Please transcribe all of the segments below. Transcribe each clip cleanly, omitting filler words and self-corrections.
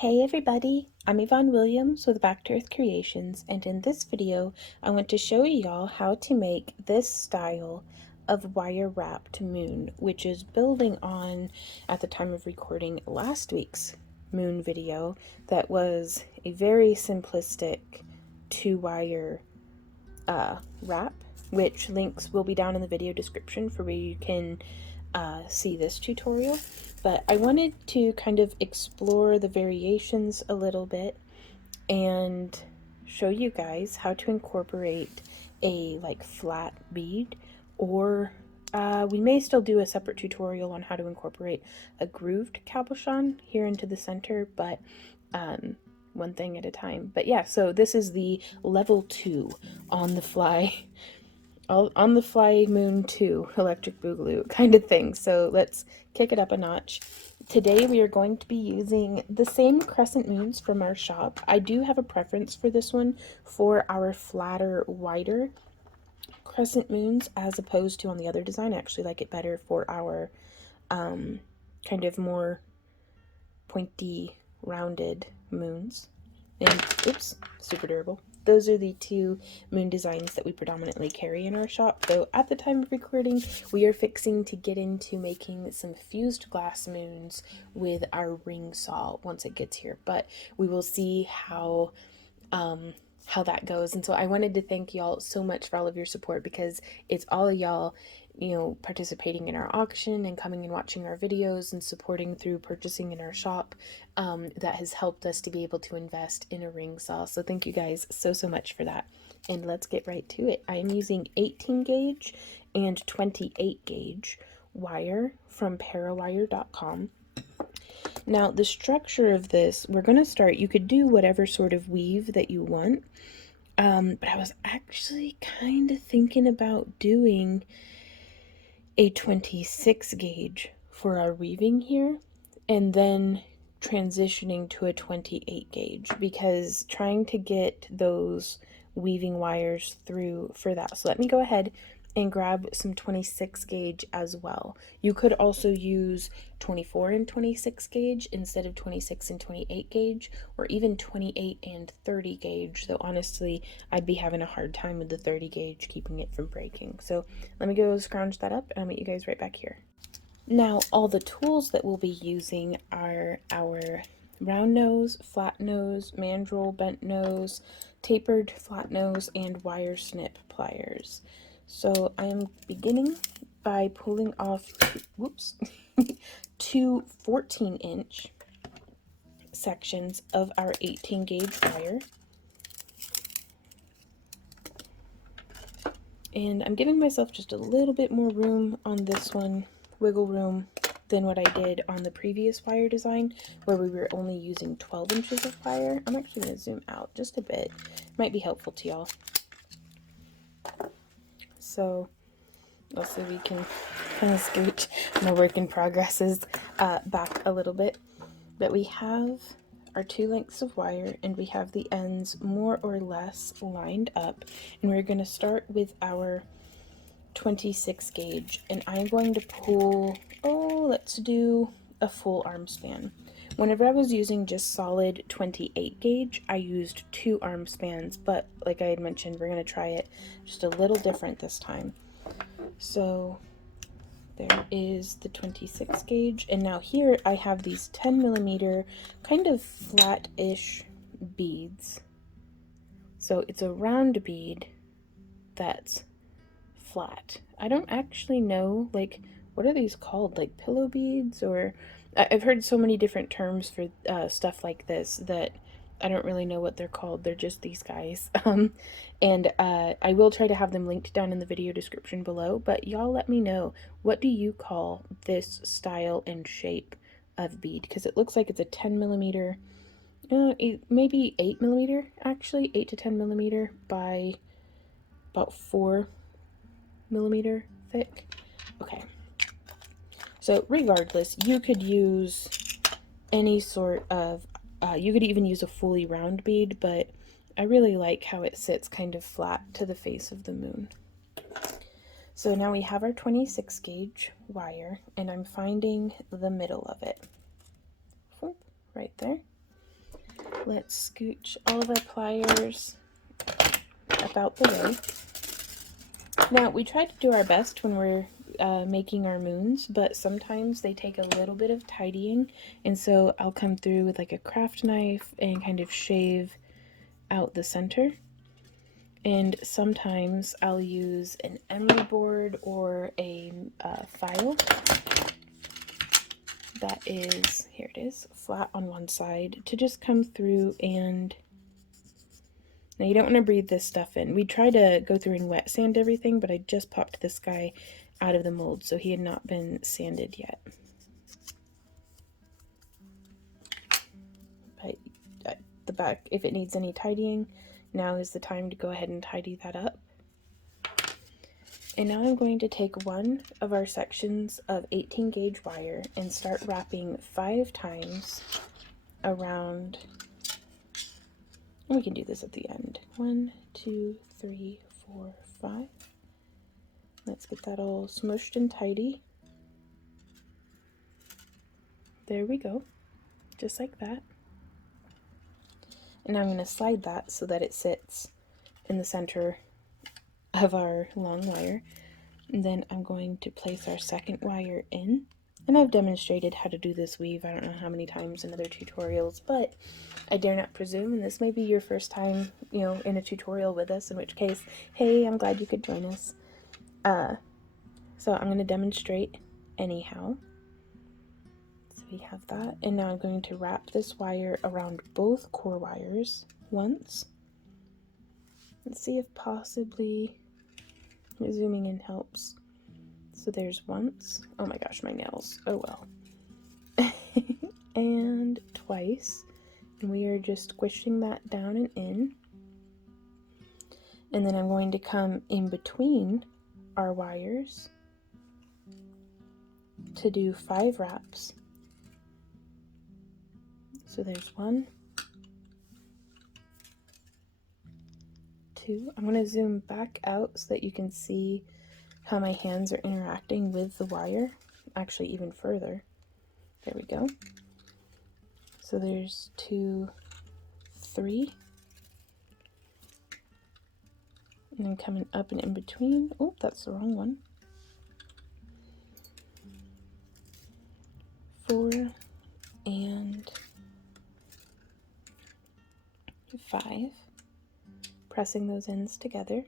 Hey everybody, I'm Yvonne Williams with Back to Earth Creations, and in this video I want to show y'all how to make this style of wire wrapped moon, which is building on, at the time of recording, last week's moon video that was a very simplistic 2-wire wrap, which links will be down in the video description for where you can see this tutorial. But I wanted to kind of explore the variations a little bit and show you guys how to incorporate a flat bead, or we may still do a separate tutorial on how to incorporate a grooved cabochon here into the center, but one thing at a time. But yeah, so this is the level 2 on the fly Moon 2 electric boogaloo kind of thing. So let's kick it up a notch. Today we are going to be using the same crescent moons from our shop. I do have a preference for this one for our flatter, wider crescent moons as opposed to on the other design. I actually like it better for our kind of more pointy, rounded moons. And oops, super durable. Those are the two moon designs that we predominantly carry in our shop, though at the time of recording we are fixing to get into making some fused glass moons with our ring saw once it gets here, but we will see how that goes. And so I wanted to thank y'all so much for all of your support, because it's all of y'all, participating in our auction and coming and watching our videos and supporting through purchasing in our shop, that has helped us to be able to invest in a ring saw. So thank you guys so much for that. And let's get right to it. I am using 18 gauge and 28 gauge wire from parawire.com. Now, the structure of this, we're going to start, you could do whatever sort of weave that you want, but I was actually kind of thinking about doing a 26 gauge for our weaving here, and then transitioning to a 28 gauge, because trying to get those weaving wires through for that. So let me go ahead and grab some 26 gauge as well. You could also use 24 and 26 gauge instead of 26 and 28 gauge, or even 28 and 30 gauge, though honestly I'd be having a hard time with the 30 gauge keeping it from breaking. So let me go scrounge that up and I'll meet you guys right back here. Now, all the tools that we'll be using are our round nose, flat nose, mandrel, bent nose, tapered flat nose, and wire snip pliers. So I am beginning by pulling off two 14-inch sections of our 18 gauge wire. And I'm giving myself just a little bit more room on this one, wiggle room, than what I did on the previous wire design, where we were only using 12 inches of wire. I'm actually going to zoom out just a bit. Might be helpful to y'all. So let's see if we can kind of scooch my work in progresses back a little bit. But we have our two lengths of wire, and we have the ends more or less lined up, and we're going to start with our 26 gauge, and I'm going to pull, let's do a full arm span. Whenever I was using just solid 28 gauge, I used 2 arm spans, but like I had mentioned, we're going to try it just a little different this time. So there is the 26 gauge, and now here I have these 10 millimeter kind of flat-ish beads. So it's a round bead that's flat. I don't actually know, what are these called? Like pillow beads? Or I've heard so many different terms for stuff like this that I don't really know what they're called. They're just these guys. And I will try to have them linked down in the video description below, but y'all let me know, what do you call this style and shape of bead? Because it looks like it's a 10 millimeter, maybe 8 millimeter, actually, 8 to 10 millimeter by about 4 millimeter thick. Okay, so regardless, you could use any sort of you could even use a fully round bead, but I really like how it sits kind of flat to the face of the moon. So now we have our 26 gauge wire, and I'm finding the middle of it right there. Let's scooch all of our pliers about the way. Now, we try to do our best when we're making our moons, but sometimes they take a little bit of tidying, and so I'll come through with like a craft knife and kind of shave out the center. And sometimes I'll use an emery board or a file that is, here it is, flat on one side, to just come through. And now you don't want to breathe this stuff in. We try to go through and wet sand everything, but I just popped this guy out of the mold, so he had not been sanded yet. But the back, if it needs any tidying, now is the time to go ahead and tidy that up. And now I'm going to take one of our sections of 18 gauge wire and start wrapping 5 times around. And we can do this at the end. 1, 2, 3, 4, 5. Let's get that all smushed and tidy. There we go, just like that. And now I'm going to slide that so that it sits in the center of our long wire. And then I'm going to place our second wire in. And I've demonstrated how to do this weave I don't know how many times in other tutorials, but I dare not presume, and this may be your first time, you know, in a tutorial with us, in which case, hey, I'm glad you could join us. So I'm going to demonstrate anyhow. So we have that, and now I'm going to wrap this wire around both core wires once. Let's see if possibly zooming in helps. So there's once. Oh my gosh, my nails. Oh well. And twice. And we are just squishing that down and in. And then I'm going to come in between our wires to do 5 wraps. So there's 1, 2. I'm going to zoom back out so that you can see how my hands are interacting with the wire, actually even further. There we go. So there's 2, 3. And then coming up and in between. Oh, that's the wrong one. 4 and 5. Pressing those ends together.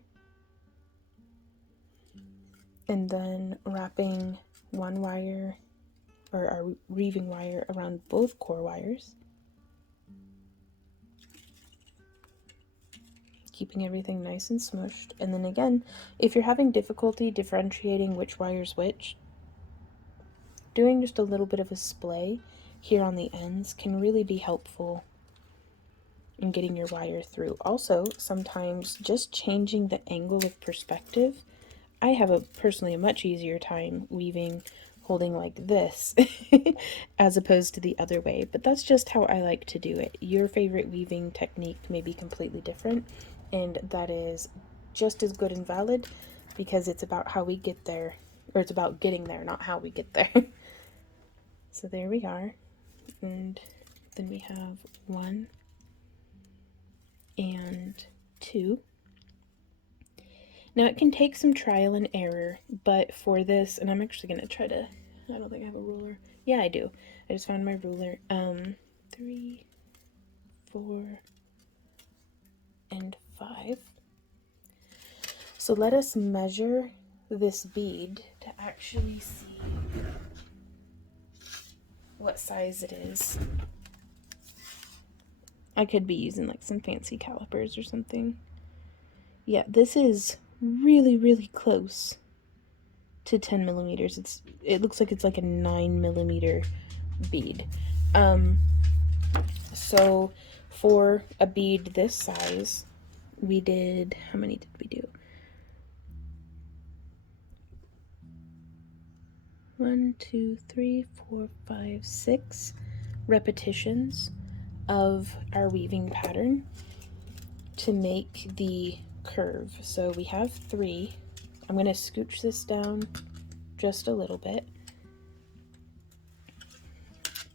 And then wrapping one wire, or our weaving wire, around both core wires. Keeping everything nice and smushed. And then again, if you're having difficulty differentiating which wire's which, doing just a little bit of a splay here on the ends can really be helpful in getting your wire through. Also, sometimes just changing the angle of perspective. I have personally a much easier time weaving holding like this as opposed to the other way, but that's just how I like to do it. Your favorite weaving technique may be completely different, and that is just as good and valid, because it's about how we get there, or it's about getting there, not how we get there. So there we are, and then we have 1 and 2. Now it can take some trial and error, but for this, and I'm actually going to try to, I don't think I have a ruler. Yeah, I do. I just found my ruler. 3, 4, and 5. So let us measure this bead to actually see what size it is. I could be using like some fancy calipers or something. Yeah, this is really, really close to 10 millimeters. It looks like it's like a 9 millimeter bead. So for a bead this size, we did, how many did we do? 1, 2, 3, 4, 5, 6 repetitions of our weaving pattern to make the curve. So we have 3. I'm going to scooch this down just a little bit.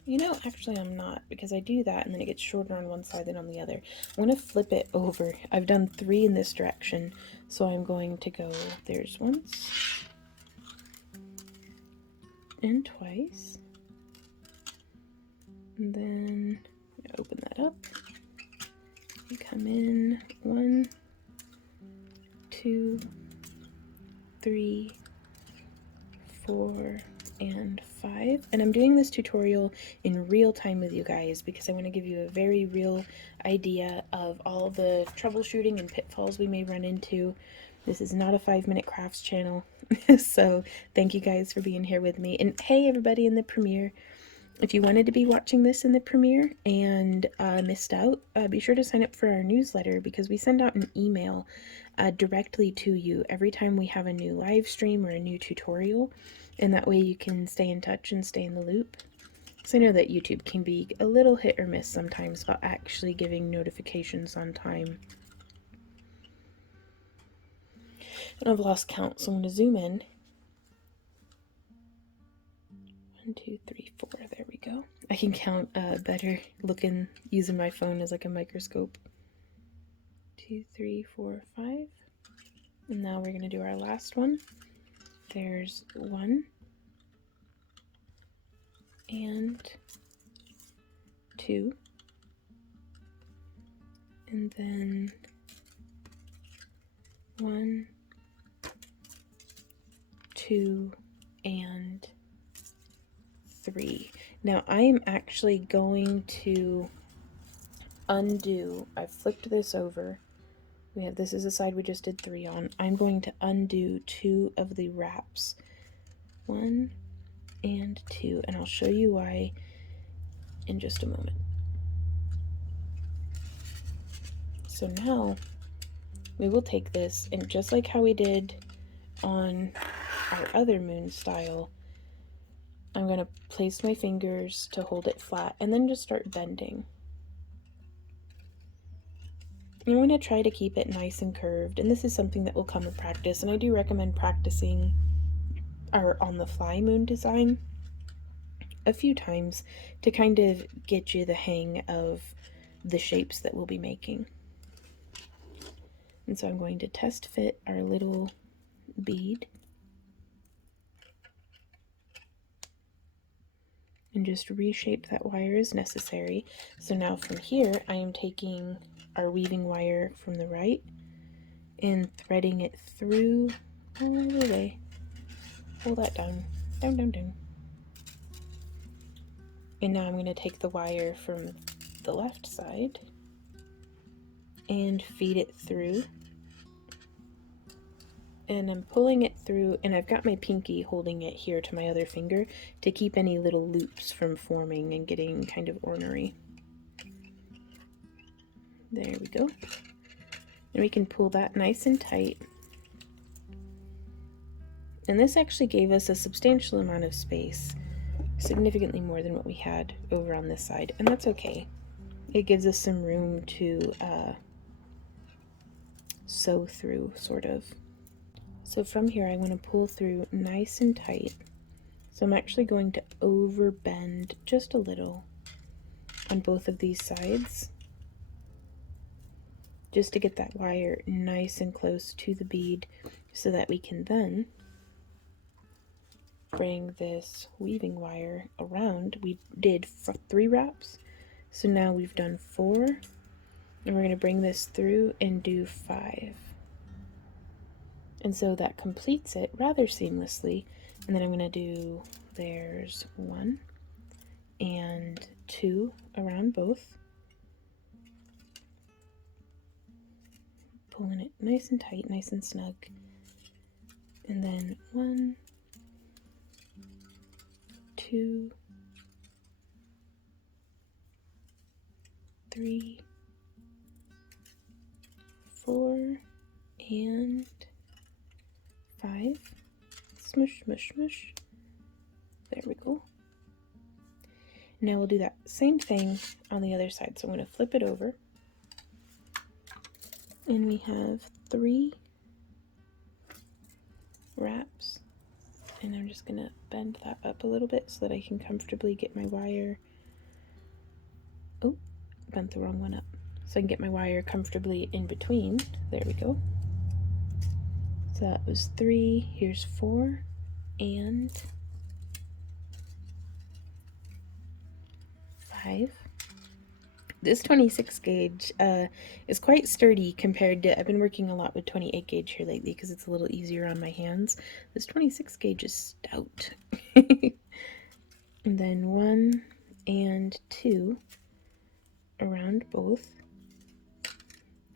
You know, actually I'm not, because I do that and then it gets shorter on one side than on the other. I'm going to flip it over. I've done 3 in this direction, so I'm going to go, there's once, and twice, and then open that up, you come in 1, 2, 3, 4, and 5. And I'm doing this tutorial in real time with you guys because I want to give you a very real idea of all the troubleshooting and pitfalls we may run into. This is not a 5-minute crafts channel, so thank you guys for being here with me. And hey, everybody in the premiere, if you wanted to be watching this in the premiere and missed out, be sure to sign up for our newsletter because we send out an email directly to you every time we have a new live stream or a new tutorial, and that way you can stay in touch and stay in the loop. So I know that YouTube can be a little hit or miss sometimes about actually giving notifications on time. And I've lost count, so I'm going to zoom in. 1, 2, 3, 4. There we go. I can count better looking using my phone as like a microscope. 2, 3, 4, 5. And now we're going to do our last one. There's 1 and 2. And then 1, 2, and 3. Now I'm actually going to undo, I flipped this over. We have, this is the side we just did 3 on. I'm going to undo 2 of the wraps. 1 and 2, and I'll show you why in just a moment. So now we will take this, and just like how we did on our other moon style, I'm going to place my fingers to hold it flat and then just start bending. I'm going to try to keep it nice and curved, and this is something that will come with practice, and I do recommend practicing our on the fly moon design a few times to kind of get you the hang of the shapes that we'll be making. And so I'm going to test fit our little bead and just reshape that wire as necessary. So now from here I am taking our weaving wire from the right and threading it through all the way. Pull that down, down, down, down. And now I'm going to take the wire from the left side and feed it through. And I'm pulling it through, and I've got my pinky holding it here to my other finger to keep any little loops from forming and getting kind of ornery. There we go. And we can pull that nice and tight. And this actually gave us a substantial amount of space, significantly more than what we had over on this side, and that's okay. It gives us some room to sew through, sort of. So from here I want to pull through nice and tight. So I'm actually going to over bend just a little on both of these sides, just to get that wire nice and close to the bead so that we can then bring this weaving wire around. We did 3 wraps, so now we've done 4, and we're going to bring this through and do 5. And so that completes it rather seamlessly. And then I'm going to do, there's 1 and 2 around both. Pulling it nice and tight, nice and snug. And then 1, 2, 3, 4, and 5. Smush, smush, smush. There we go. Now we'll do that same thing on the other side. So I'm going to flip it over. And we have 3 wraps. And I'm just going to bend that up a little bit so that I can comfortably get my wire Oh, bent the wrong one up. So I can get my wire comfortably in between. There we go. So that was 3, here's 4, and 5. This 26 gauge is quite sturdy compared to, I've been working a lot with 28 gauge here lately because it's a little easier on my hands. This 26 gauge is stout. And then 1 and 2 around both.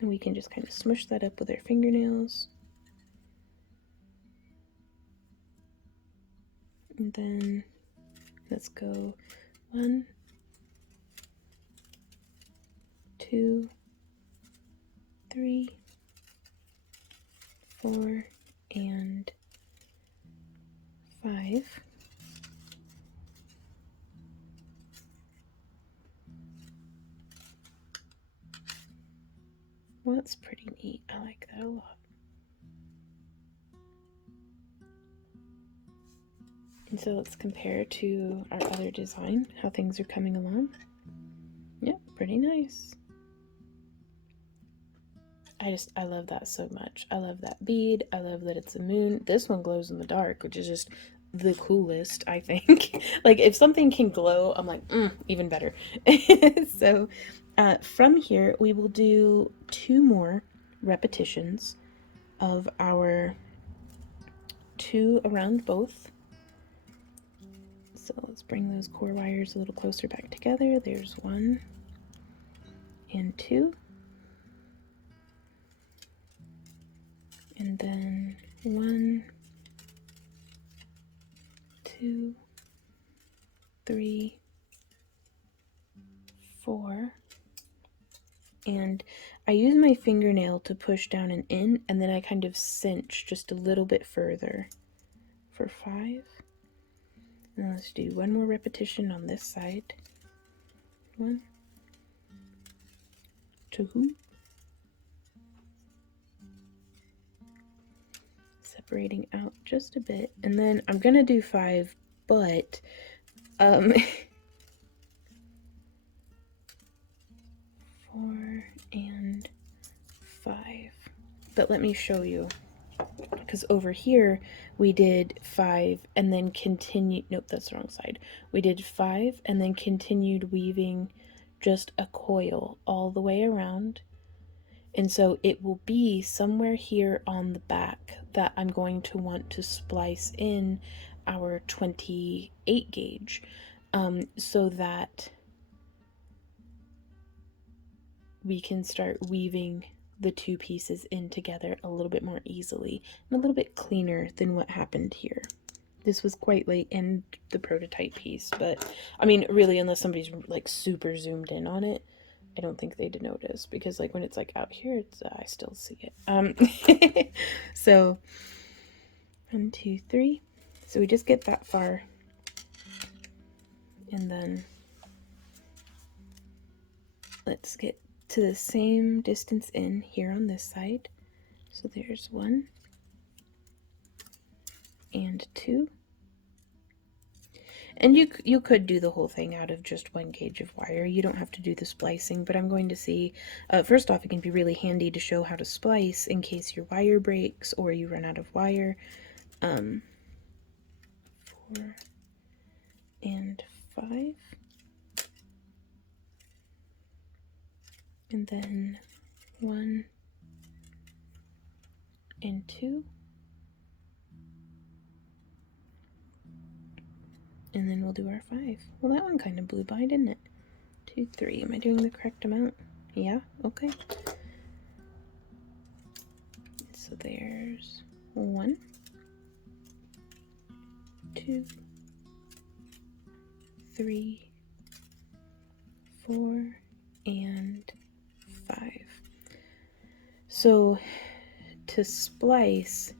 And we can just kind of smush that up with our fingernails. And then let's go 1, 2, 3, 4, and 5. Well, that's pretty neat. I like that a lot. And so let's compare to our other design, how things are coming along. Yep, pretty nice. I love that so much. I love that bead. I love that it's a moon. This one glows in the dark, which is just the coolest, I think. Like, if something can glow, I'm like, even better. So from here, we will do 2 more repetitions of our 2 around both. So let's bring those core wires a little closer back together. There's 1 and 2. And then 1, 2, 3, 4. And I use my fingernail to push down and in, and then I kind of cinch just a little bit further for 5. And let's do 1 more repetition on this side. 1, 2. Separating out just a bit, and then I'm gonna do 5, but 4 and 5. But let me show you, because over here we did 5 and then continued, nope, that's the wrong side. We did 5 and then continued weaving just a coil all the way around. And so it will be somewhere here on the back that I'm going to want to splice in our 28 gauge so that we can start weaving the 2 pieces in together a little bit more easily and a little bit cleaner than what happened here. This was quite late in the prototype piece, but I mean, really, unless somebody's like super zoomed in on it, I don't think they'd notice, because like when it's like out here, it's I still see it. So 1, 2, 3. So we just get that far, and then let's get to the same distance in here on this side. So there's 1 and 2. And you could do the whole thing out of just 1 gauge of wire. You don't have to do the splicing, but I'm going to see, first off, it can be really handy to show how to splice in case your wire breaks or you run out of wire. 4 and 5. And then 1 and 2. And then we'll do our 5. Well, that one kind of blew by, didn't it? 2, 3. Am I doing the correct amount? Yeah? Okay. So there's 1, 2, 3, 4, and 5. So to splice,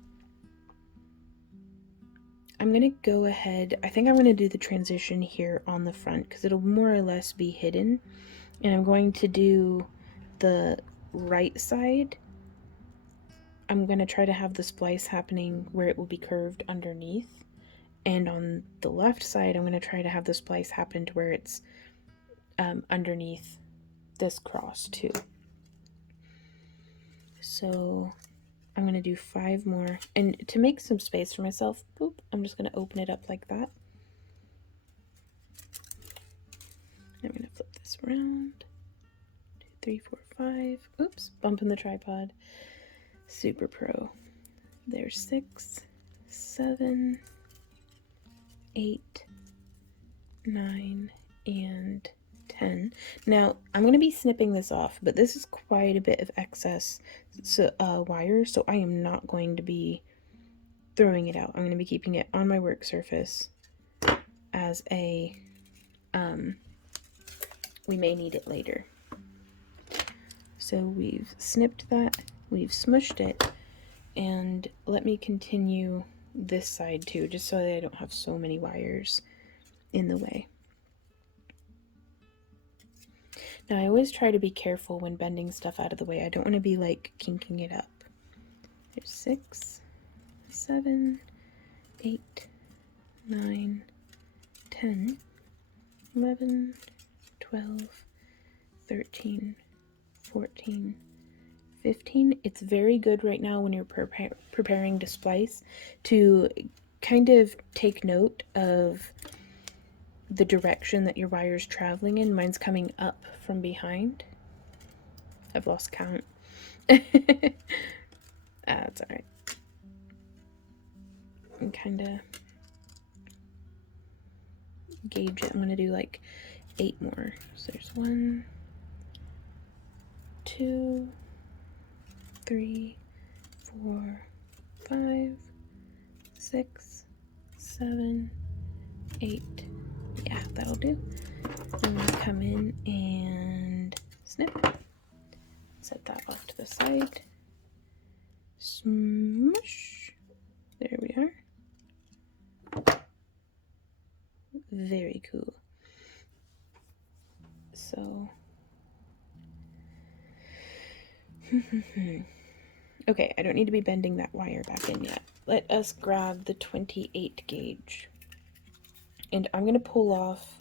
I'm going to go ahead, I think I'm going to do the transition here on the front because it'll more or less be hidden. And I'm going to do the right side. I'm going to try to have the splice happening where it will be curved underneath. And on the left side, I'm going to try to have the splice happen to where it's underneath this cross too. So I'm going to do 5 more, and to make some space for myself, boop, I'm just going to open it up like that. I'm going to flip this around. 2, 3, 4, 5. Oops, bumping the tripod. Super pro. There's 6, 7, 8, 9, and 10. Now, I'm going to be snipping this off, but this is quite a bit of excess wire, so I am not going to be throwing it out. I'm going to be keeping it on my work surface as a, we may need it later. So we've snipped that, we've smushed it, and let me continue this side too, just so that I don't have so many wires in the way. Now I always try to be careful when bending stuff out of the way. I don't want to be like kinking it up. There's 6, 7, 8, 9, 10, 11, 12, 13, 14, 15. It's very good right now when you're preparing to splice to kind of take note of the direction that your wire's traveling in. Mine's coming up from behind. I've lost count. That's alright. And kind of gauge it. I'm going to do like 8 more. So there's 1, 2, 3, 4, 5, 6, 7, 8. Yeah, that'll do. I'm going to come in and snip. Set that off to the side. Smush. There we are. Very cool. So, okay, I don't need to be bending that wire back in yet. Let us grab the 28 gauge. And I'm going to pull off,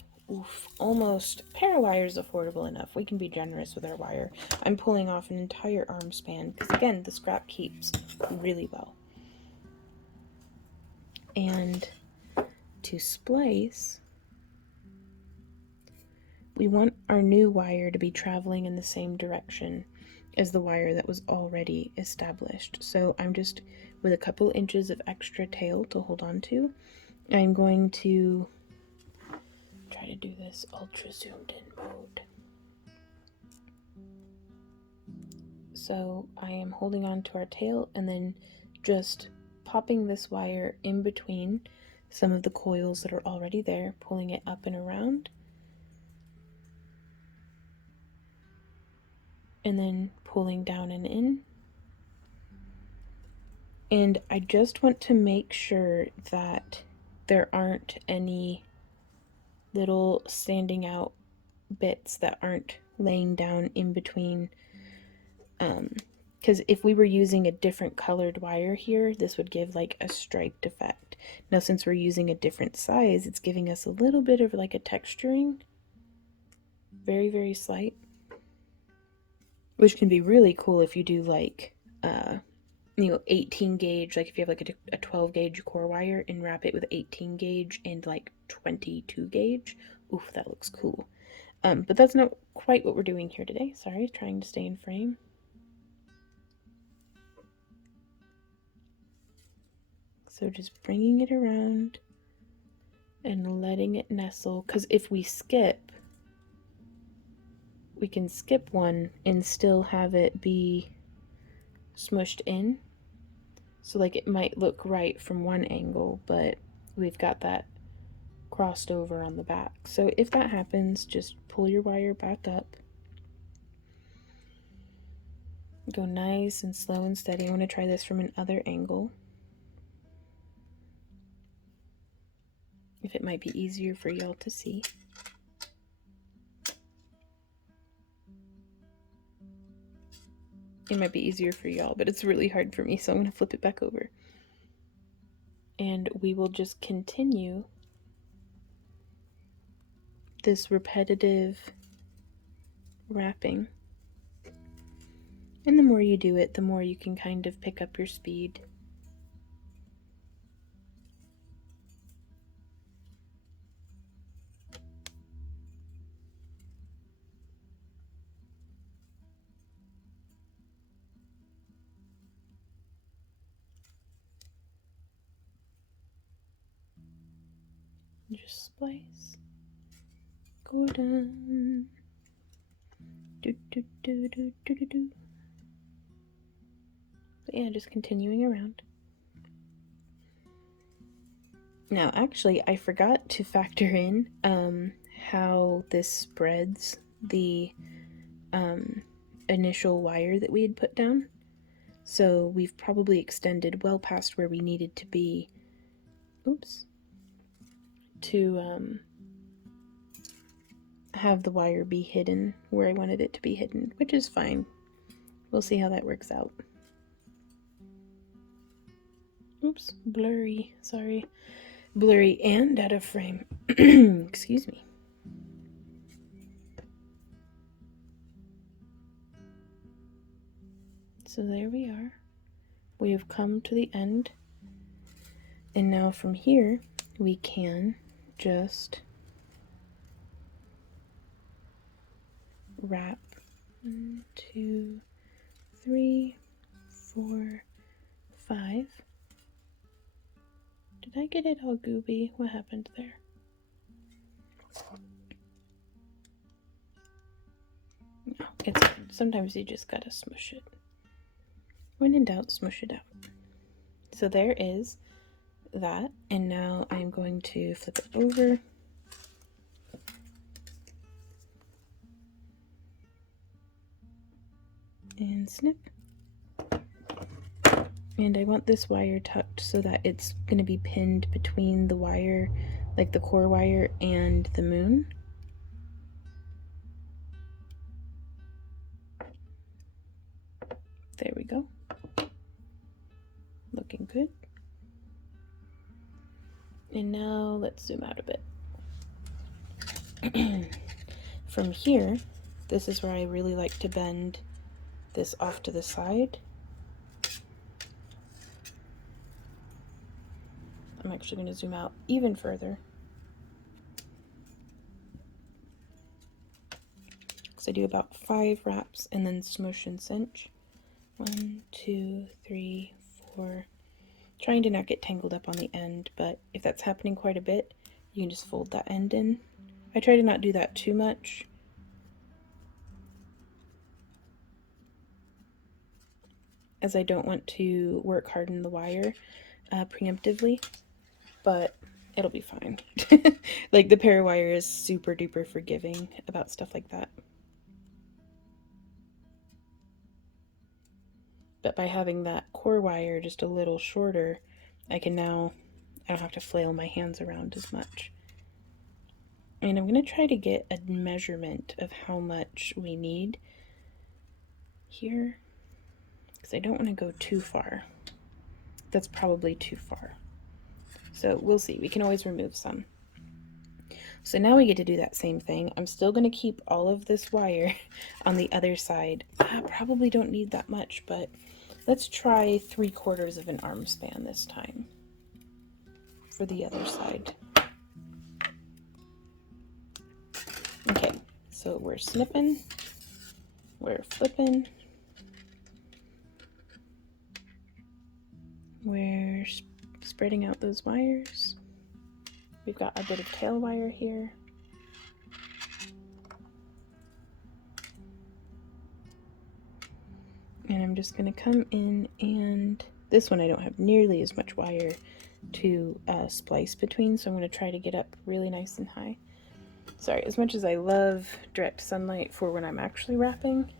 almost, a pair of wire is affordable enough. We can be generous with our wire. I'm pulling off an entire arm span, because again, the scrap keeps really well. And to splice, we want our new wire to be traveling in the same direction as the wire that was already established. So I'm just, with a couple inches of extra tail to hold on to, I'm going to try to do this ultra zoomed in mode. So I am holding on to our tail and then just popping this wire in between some of the coils that are already there, pulling it up and around, and then pulling down and in. And I just want to make sure that there aren't any little standing out bits that aren't laying down in between, because if we were using a different colored wire here, this would give like a striped effect. Now since we're using a different size, it's giving us a little bit of like a texturing, very, very slight, which can be really cool if you do like 18 gauge, like if you have like a 12 gauge core wire and wrap it with 18 gauge and like 22 gauge. Oof, that looks cool. But that's not quite what we're doing here today. Sorry, trying to stay in frame. So just bringing it around and letting it nestle, because if we skip, we can skip one and still have it be smushed in. So like it might look right from one angle, but we've got that crossed over on the back. So if that happens, just pull your wire back up. Go nice and slow and steady. I want to try this from another angle, if it might be easier for y'all to see. It might be easier for y'all, but it's really hard for me, so I'm going to flip it back over. And we will just continue this repetitive wrapping. And the more you do it, the more you can kind of pick up your speed. Just splice. Go down. Do, do, do, do, do, do, do. But yeah, just continuing around. Now, actually, I forgot to factor in how this spreads the initial wire that we had put down. So we've probably extended well past where we needed to be. Oops. To have the wire be hidden where I wanted it to be hidden, which is fine. We'll see how that works out. Oops, blurry, sorry. Blurry and out of frame. Excuse me. So there we are. We have come to the end. And now from here, we can just wrap 1, 2, 3, 4, 5. Did I get it all gooby? What happened there? No, it's fine. Sometimes you just gotta smush it. When in doubt, smush it out. So there is that, and now I'm going to flip it over. And snip. And I want this wire tucked so that it's going to be pinned between the wire, like the core wire, and the moon. There we go. Looking good. And now let's zoom out a bit. From here, this is where I really like to bend this off to the side. I'm actually going to zoom out even further. So I do about 5 wraps and then smush and cinch. 1, 2, 3, 4. Trying to not get tangled up on the end, but if that's happening quite a bit, you can just fold that end in. I try to not do that too much. As I don't want to work harden the wire preemptively, but it'll be fine. Like the Parawire is super duper forgiving about stuff like that. But by having that core wire just a little shorter, I don't have to flail my hands around as much. And I'm going to try to get a measurement of how much we need here, because I don't want to go too far. That's probably too far. So we'll see. We can always remove some. So now we get to do that same thing. I'm still going to keep all of this wire on the other side. I probably don't need that much, but let's try 3/4 of an arm span this time for the other side. Okay, so we're snipping, we're flipping, we're spreading out those wires. We've got a bit of tail wire here. And I'm just going to come in, and this one I don't have nearly as much wire to splice between, so I'm going to try to get up really nice and high. Sorry, as much as I love direct sunlight for when I'm actually wrapping,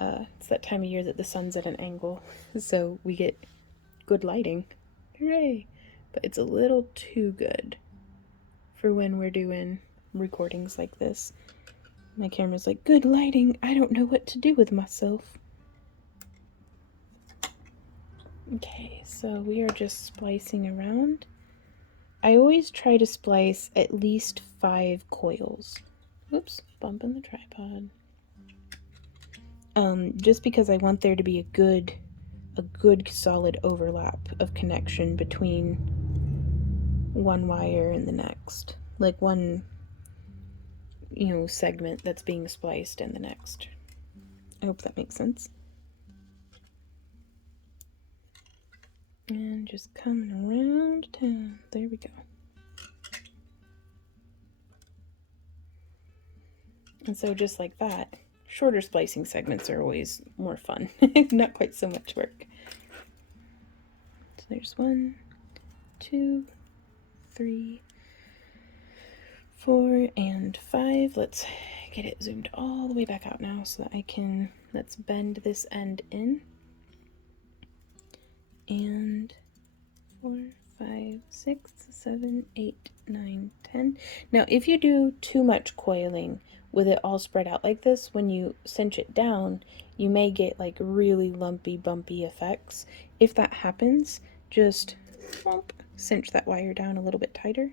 it's that time of year that the sun's at an angle, so we get good lighting. Hooray! But it's a little too good for when we're doing recordings like this. My camera's like, good lighting, I don't know what to do with myself. Okay, so we are just splicing around. I always try to splice at least 5 coils. Oops, bumping the tripod. just because I want there to be a good solid overlap of connection between one wire and the next, like one, you know, segment that's being spliced and the next. I hope that makes sense. And just coming around town. There we go. And so just like that, shorter splicing segments are always more fun. Not quite so much work. So there's 1, 2, 3, 4, and 5. Let's get it zoomed all the way back out now so that I can, let's bend this end in. And 4, 5, 6, 7, 8, 9, 10. Now, if you do too much coiling with it all spread out like this, when you cinch it down, you may get like really lumpy, bumpy effects. If that happens, just cinch that wire down a little bit tighter.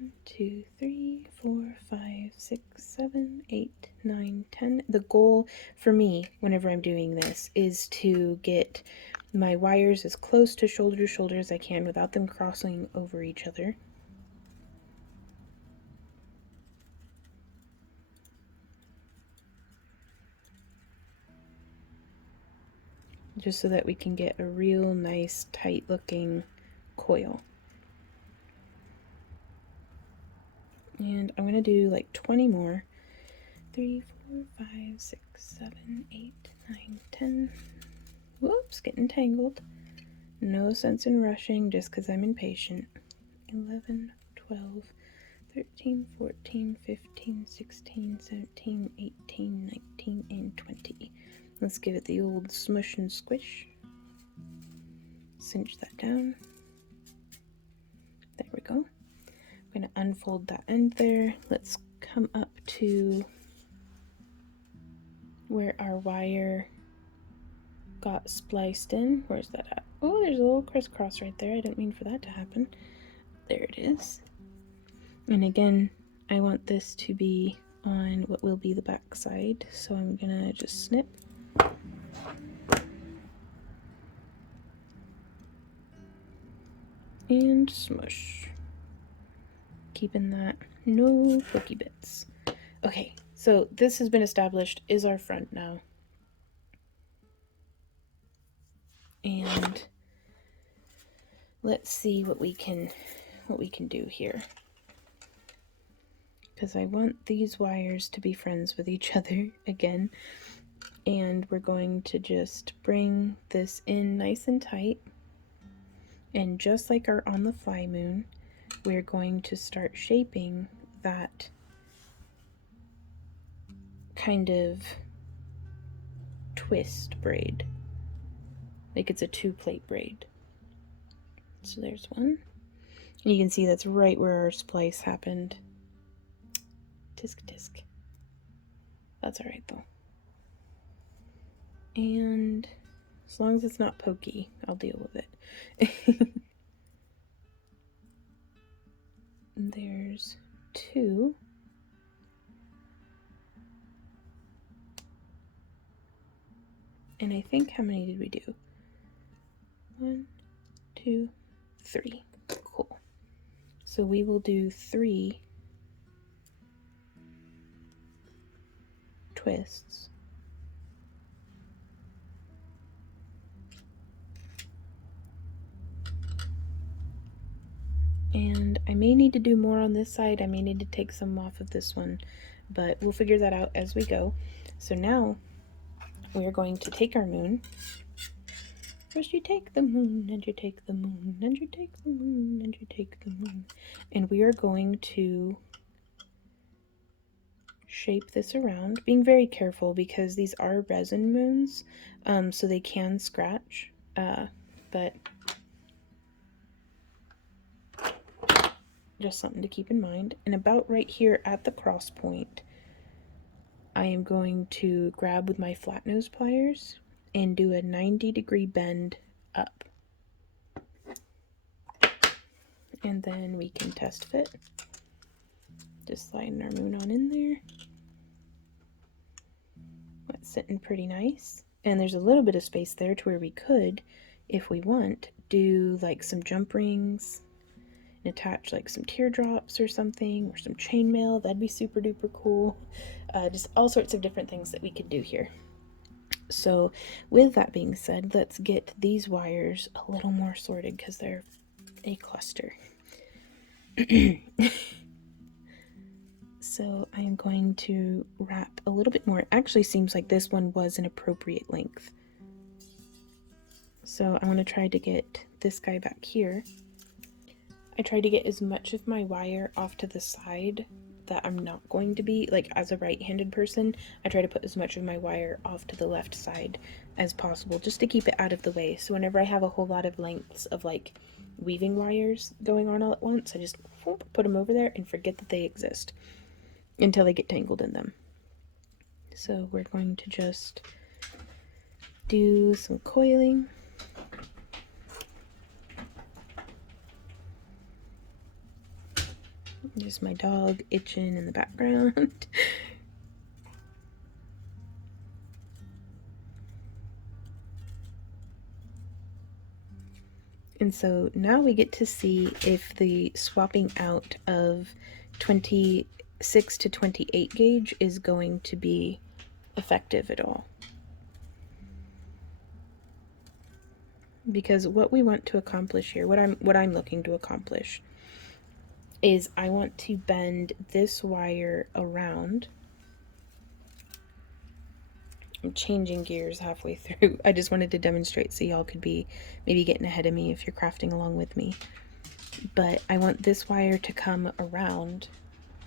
1, 2, 3, 4, 5, 6, 7, 8, 9, 10. The goal for me, whenever I'm doing this, is to get my wires as close to shoulder as I can without them crossing over each other. Just so that we can get a real nice, tight looking coil. And I'm going to do like 20 more. 3, 4, 5, 6, 7, 8, 9, 10. Whoops, getting tangled. No sense in rushing just because I'm impatient. 11, 12, 13, 14, 15, 16, 17, 18, 19, and 20. Let's give it the old smush and squish. Cinch that down. There we go. I'm going to unfold that end there. Let's come up to where our wire got spliced in. Where's that at? Oh, there's a little crisscross right there. I didn't mean for that to happen. There it is. And again, I want this to be on what will be the back side, so I'm gonna just snip. And smush. Keeping that no pokey bits. Okay, so this has been established is our front now. And let's see what we can do here. Because I want these wires to be friends with each other again. And we're going to just bring this in nice and tight. And just like our on the fly moon, we're going to start shaping that kind of twist braid. Like it's a 2-plate braid. So there's one. And you can see that's right where our splice happened. Tisk tisk. That's alright though. And as long as it's not pokey, I'll deal with it. There's 2. And I think, how many did we do? 1, 2, 3. Cool. So we will do 3 twists. And I may need to do more on this side. I may need to take some off of this one, but we'll figure that out as we go. So now we are going to take our moon. First you take the moon, and you take the moon, and you take the moon, and you take the moon. And we are going to shape this around, being very careful because these are resin moons, so they can scratch, but just something to keep in mind. And about right here at the cross point, I am going to grab with my flat nose pliers and do a 90-degree bend up. And then we can test fit. Just sliding our moon on in there. sitting pretty nice. And there's a little bit of space there to where we could, if we want, do like some jump rings and attach like some teardrops or something, or some chainmail. That'd be super duper cool. Just all sorts of different things that we could do here. So with that being said, let's get these wires a little more sorted because they're a cluster. So I'm going to wrap a little bit more. It actually seems like this one was an appropriate length. So I want to try to get this guy back here. I try to get as much of my wire off to the side that I'm not going to be, like as a right-handed person, I try to put as much of my wire off to the left side as possible just to keep it out of the way. So whenever I have a whole lot of lengths of like weaving wires going on all at once, I just put them over there and forget that they exist until I get tangled in them. So we're going to just do some coiling. Just my dog itching in the background. And so now we get to see if the swapping out of 26 to 28 gauge is going to be effective at all. Because what we want to accomplish here, what I'm looking to accomplish, is I want to bend this wire around. I'm changing gears halfway through. I just wanted to demonstrate so y'all could be maybe getting ahead of me if you're crafting along with me. But I want this wire to come around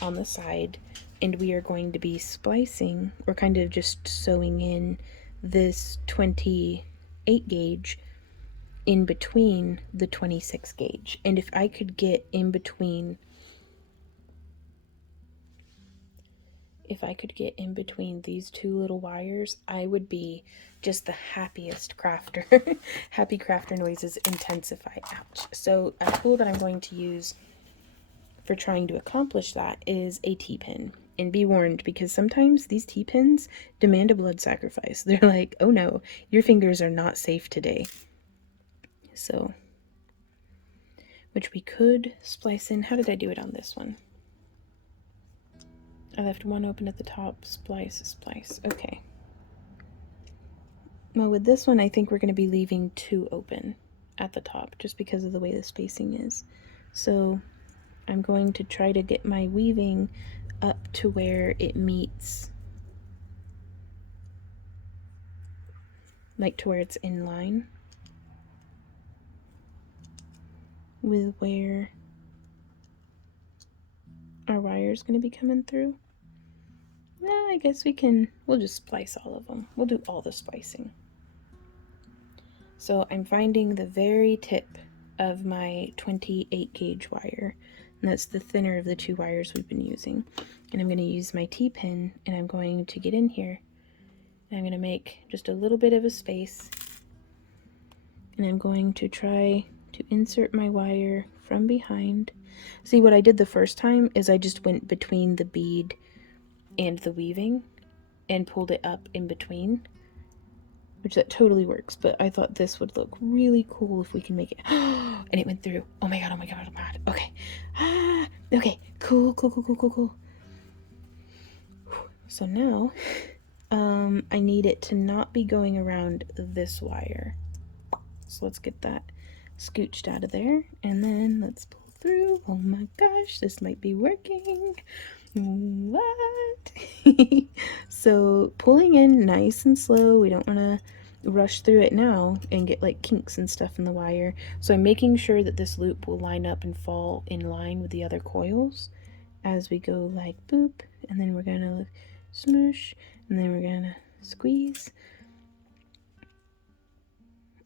on the side, and we are going to be splicing, or kind of just sewing in this 28 gauge in between the 26 gauge. And if I could get in between these two little wires, I would be just the happiest crafter. Happy crafter noises intensify. Ouch. So a tool that I'm going to use for trying to accomplish that is a T-pin. And be warned, because sometimes these T-pins demand a blood sacrifice. They're like, oh no, your fingers are not safe today. So, which we could splice in. How did I do it on this one? I left one open at the top, splice. Okay. Well, with this one, I think we're going to be leaving two open at the top, just because of the way the spacing is. So I'm going to try to get my weaving up to where it meets, like to where it's in line with where our wire is going to be coming through. I guess we'll just splice all of them. We'll do all the splicing. So I'm finding the very tip of my 28 gauge wire, and that's the thinner of the two wires we've been using. And I'm going to use my T-pin, and I'm going to get in here, and I'm going to make just a little bit of a space, and I'm going to try to insert my wire from behind. See, what I did the first time is I just went between the bead and the weaving and pulled it up in between, which that totally works, but I thought this would look really cool if we can make it. And it went through. Oh my god. Okay. Okay, cool. So now I need it to not be going around this wire. So let's get that scooched out of there, and then let's pull through. Oh my gosh, this might be working. What? So pulling in nice and slow. We don't want to rush through it now and get like kinks and stuff in the wire. So I'm making sure that this loop will line up and fall in line with the other coils as we go, like boop, and then we're gonna smoosh, and then we're gonna squeeze.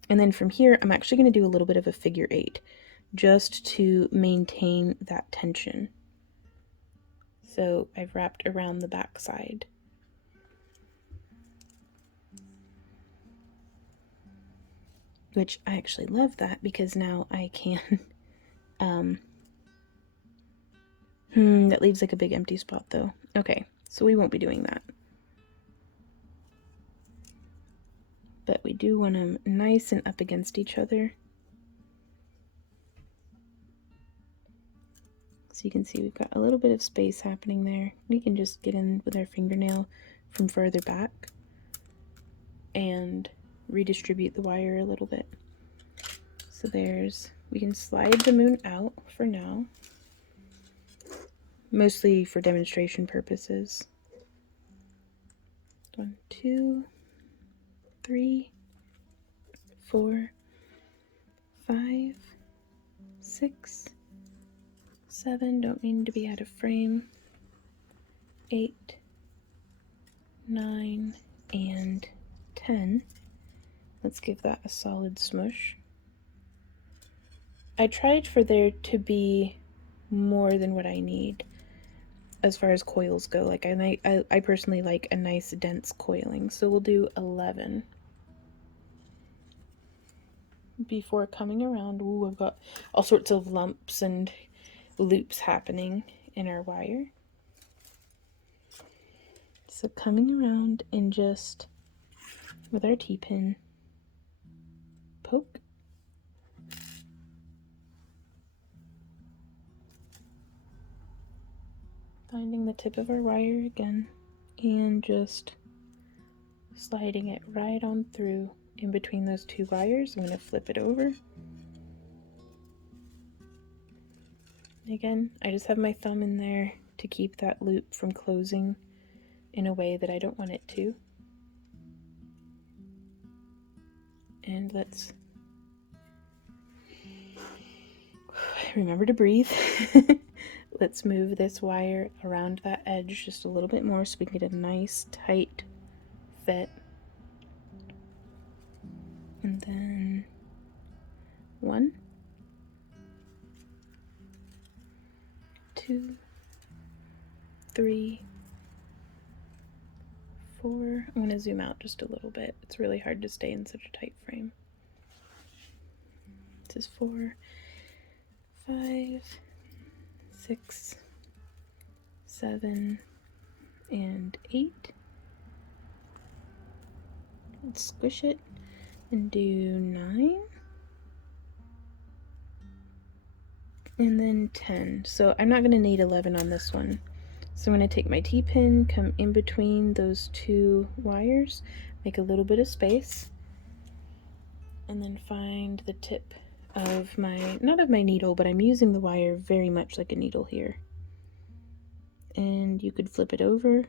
And then from here, I'm actually going to do a little bit of a figure 8 just to maintain that tension. So I've wrapped around the back side. Which I actually love that, because now I can, that leaves like a big empty spot though. Okay, so we won't be doing that. but we do want them nice and up against each other. So you can see we've got a little bit of space happening there. We can just get in with our fingernail from further back and redistribute the wire a little bit. So we can slide the moon out for now, mostly for demonstration purposes. 1, 2, 3, 4, 5, 6, 7, don't mean to be out of frame, 8, 9, and 10. Let's give that a solid smush. I tried for there to be more than what I need as far as coils go. Like I personally like a nice dense coiling, so we'll do 11. Before coming around, ooh, I've got all sorts of lumps and loops happening in our wire. So coming around and just with our T-pin, poke, finding the tip of our wire again, and just sliding it right on through in between those two wires. I'm going to flip it over. Again, I just have my thumb in there to keep that loop from closing in a way that I don't want it to. And let's remember to breathe. Let's move this wire around that edge just a little bit more so we can get a nice tight fit. And then 1, 2, 3, 4. I'm going to zoom out just a little bit. It's really hard to stay in such a tight frame. This is 4, 5, 6, 7, and 8. Let's squish it and do 9. And then 10. So I'm not going to need 11 on this one. So I'm going to take my T-pin, come in between those two wires, make a little bit of space, and then find the tip of my, not of my needle, but I'm using the wire very much like a needle here. And you could flip it over,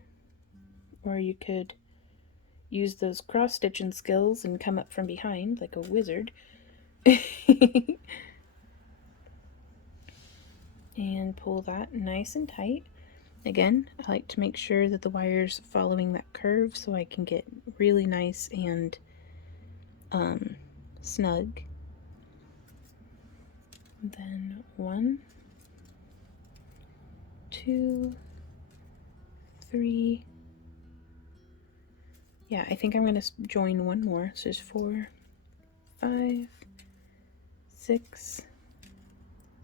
or you could use those cross-stitching skills and come up from behind like a wizard. And pull that nice and tight. Again, I like to make sure that the wire's following that curve so I can get really nice and snug. And then 1, 2, 3. Yeah, I think I'm going to join one more. So there's 4, 5, 6,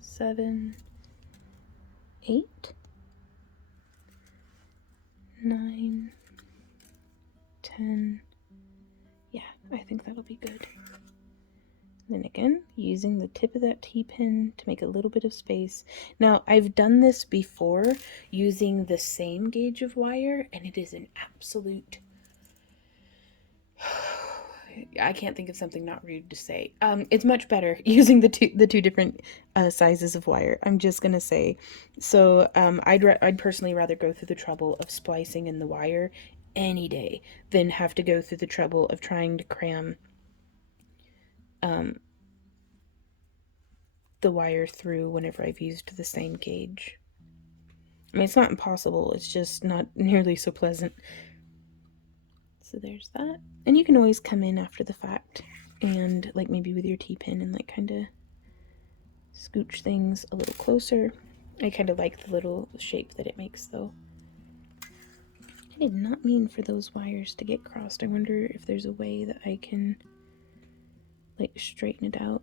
7, 8, 9, 10. Yeah, I think that'll be good. Then again, using the tip of that T-pin to make a little bit of space. Now, I've done this before using the same gauge of wire, and it is an absolute... I can't think of something not rude to say. It's much better using the two different sizes of wire. I'm just gonna say. So I'd personally rather go through the trouble of splicing in the wire any day than have to go through the trouble of trying to cram the wire through whenever I've used the same gauge. I mean, it's not impossible. It's just not nearly so pleasant. So there's that. And you can always come in after the fact and like maybe with your T-pin and like kind of scooch things a little closer. I kind of like the little shape that it makes though. I did not mean for those wires to get crossed. I wonder if there's a way that I can like straighten it out.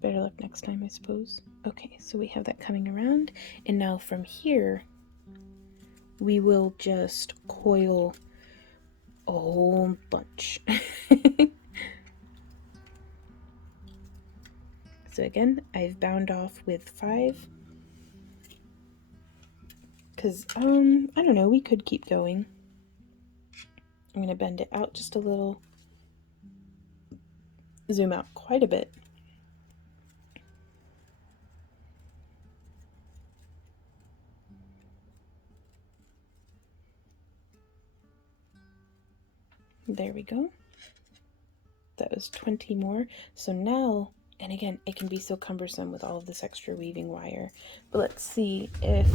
Better luck next time, I suppose. Okay, so we have that coming around, and now from here we will just coil a whole bunch. So again, I've bound off with 5. Because, I don't know, we could keep going. I'm going to bend it out just a little. Zoom out quite a bit. There we go. That was 20 more. So now, and again, it can be so cumbersome with all of this extra weaving wire. But let's see if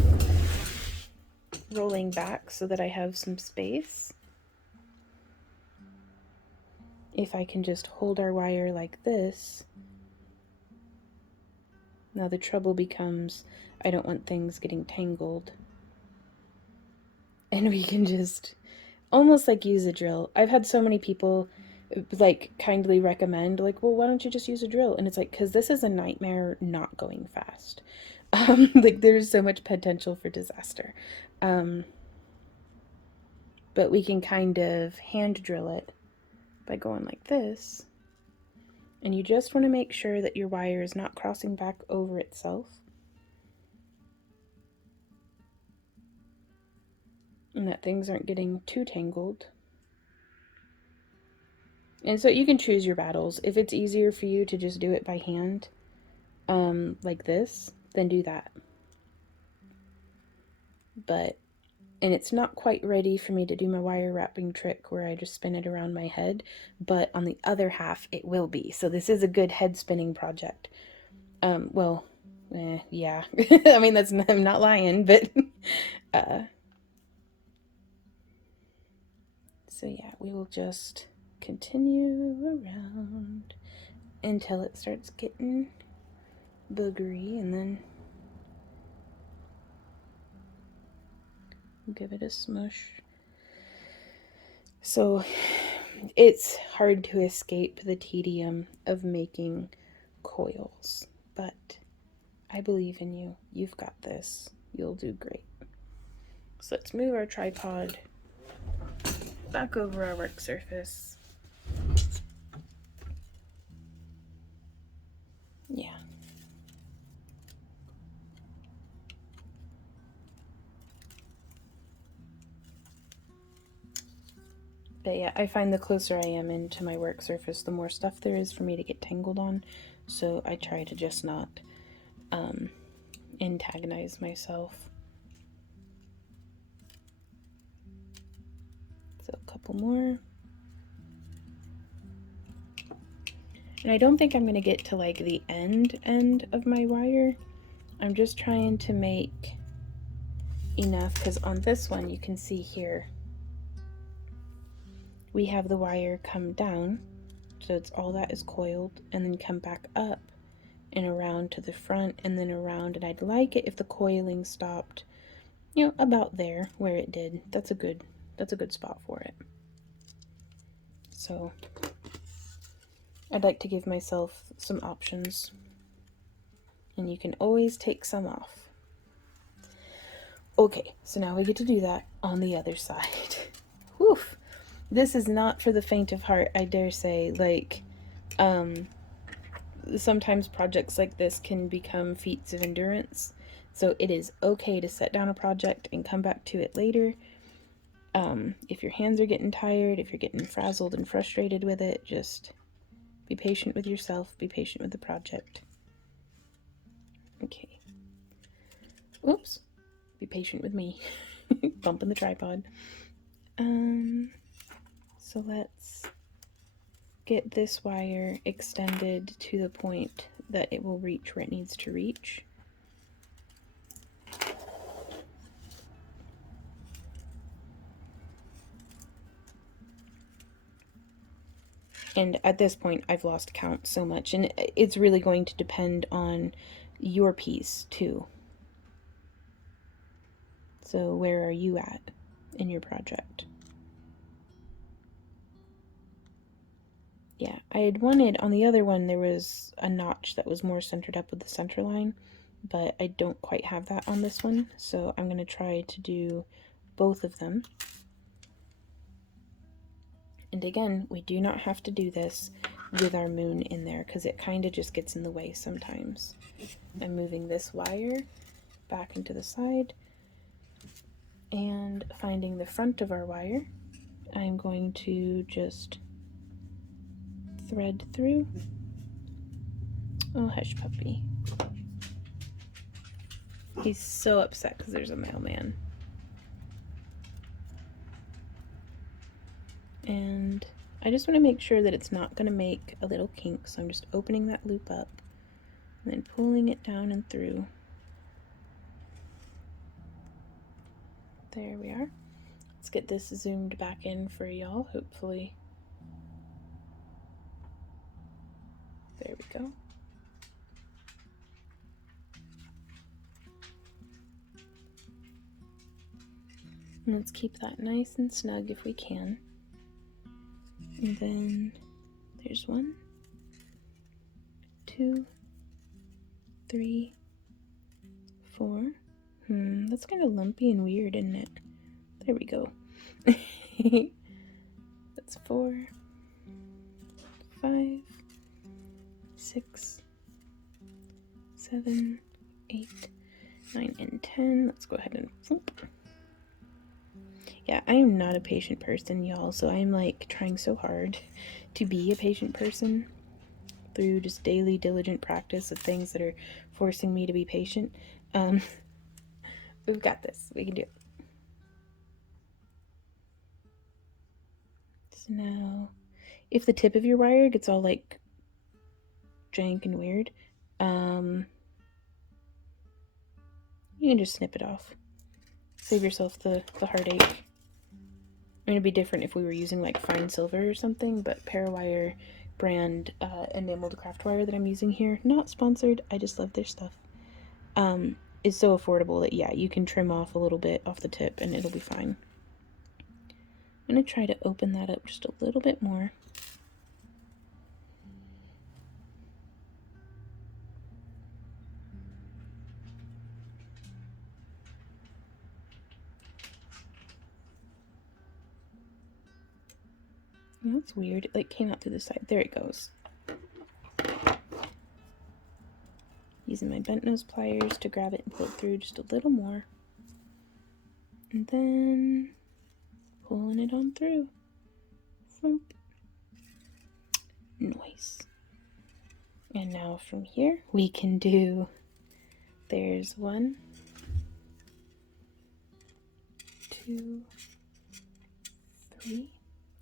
rolling back so that I have some space, if I can just hold our wire like this. Now the trouble becomes, I don't want things getting tangled. And we can just almost like use a drill. I've had so many people like kindly recommend, like, well, why don't you just use a drill? And it's like, because this is a nightmare not going fast. Like there's so much potential for disaster. But we can kind of hand drill it by going like this. And you just want to make sure that your wire is not crossing back over itself. And that things aren't getting too tangled. And so you can choose your battles. If it's easier for you to just do it by hand, like this, then do that. But, and it's not quite ready for me to do my wire wrapping trick where I just spin it around my head, but on the other half it will be. So this is a good head spinning project. Yeah. I mean, I'm not lying, but, so yeah, we will just continue around until it starts getting boogery, and then give it a smush. So it's hard to escape the tedium of making coils, but I believe in you. You've got this. You'll do great. So let's move our tripod back over our work surface. Yeah. But yeah, I find the closer I am into my work surface, the more stuff there is for me to get tangled on. So I try to just not antagonize myself. So a couple more. And I don't think I'm going to get to like the end of my wire. I'm just trying to make enough, because on this one you can see here we have the wire come down, so it's all that is coiled, and then come back up and around to the front and then around. And I'd like it if the coiling stopped, you know, about there where it did. That's a good spot for it. So I'd like to give myself some options, and you can always take some off. Okay, so now we get to do that on the other side. Whew. This is not for the faint of heart, I dare say. Like, sometimes projects like this can become feats of endurance. So it is okay to set down a project and come back to it later. If your hands are getting tired, if you're getting frazzled and frustrated with it, just be patient with yourself, be patient with the project. Okay. Oops. Be patient with me. Bumping the tripod. So let's get this wire extended to the point that it will reach where it needs to reach. And at this point, I've lost count so much, and it's really going to depend on your piece too. So where are you at in your project? Yeah, I had wanted, on the other one, there was a notch that was more centered up with the center line, but I don't quite have that on this one, so I'm going to try to do both of them. And again, we do not have to do this with our moon in there because it kind of just gets in the way sometimes. I'm moving this wire back into the side and finding the front of our wire. I'm going to just thread through. Oh, hush puppy. He's so upset because there's a mailman. And I just want to make sure that it's not going to make a little kink, so I'm just opening that loop up and then pulling it down and through. There we are. Let's get this zoomed back in for y'all, hopefully. There we go. And let's keep that nice and snug if we can. And then there's 1, 2, 3, 4. That's kind of lumpy and weird, isn't it? There we go. That's 4, 5, 6, 7, 8, 9, and 10. Let's go ahead and whoop. Yeah, I am not a patient person, y'all, so I'm like trying so hard to be a patient person through just daily diligent practice of things that are forcing me to be patient. We've got this. We can do it. So now, if the tip of your wire gets all like jank and weird, you can just snip it off. Save yourself the heartache. I mean, it'd be different if we were using like fine silver or something, but Parawire brand enameled craft wire that I'm using here, not sponsored, I just love their stuff, is so affordable that yeah, you can trim off a little bit off the tip and it'll be fine. I'm going to try to open that up just a little bit more. That's weird. It like came out through the side. There it goes. Using my bent nose pliers to grab it and pull it through just a little more. And then pulling it on through. Thump. Nice. And now from here we can do, there's 1, 2, 3.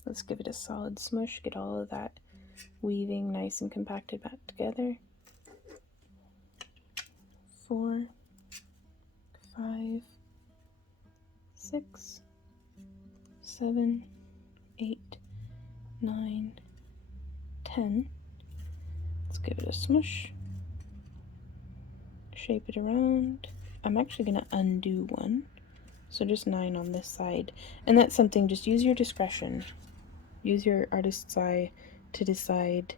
Let's give it a solid smush, get all of that weaving nice and compacted back together. 4, 5, 6, 7, 8, 9, 10. Let's give it a smush. Shape it around. I'm actually going to undo 1. So just 9 on this side. And that's something, just use your discretion. Use your artist's eye to decide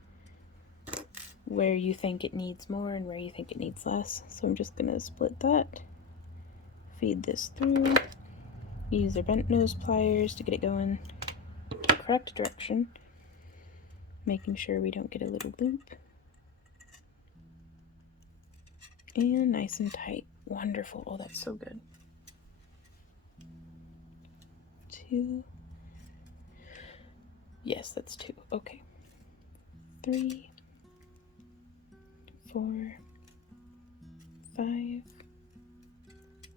where you think it needs more and where you think it needs less. So I'm just going to split that. Feed this through. Use our bent nose pliers to get it going the correct direction. Making sure we don't get a little loop. And nice and tight. Wonderful. Oh, that's so good. 2. Yes, that's 2. Okay. 3, 4, 5,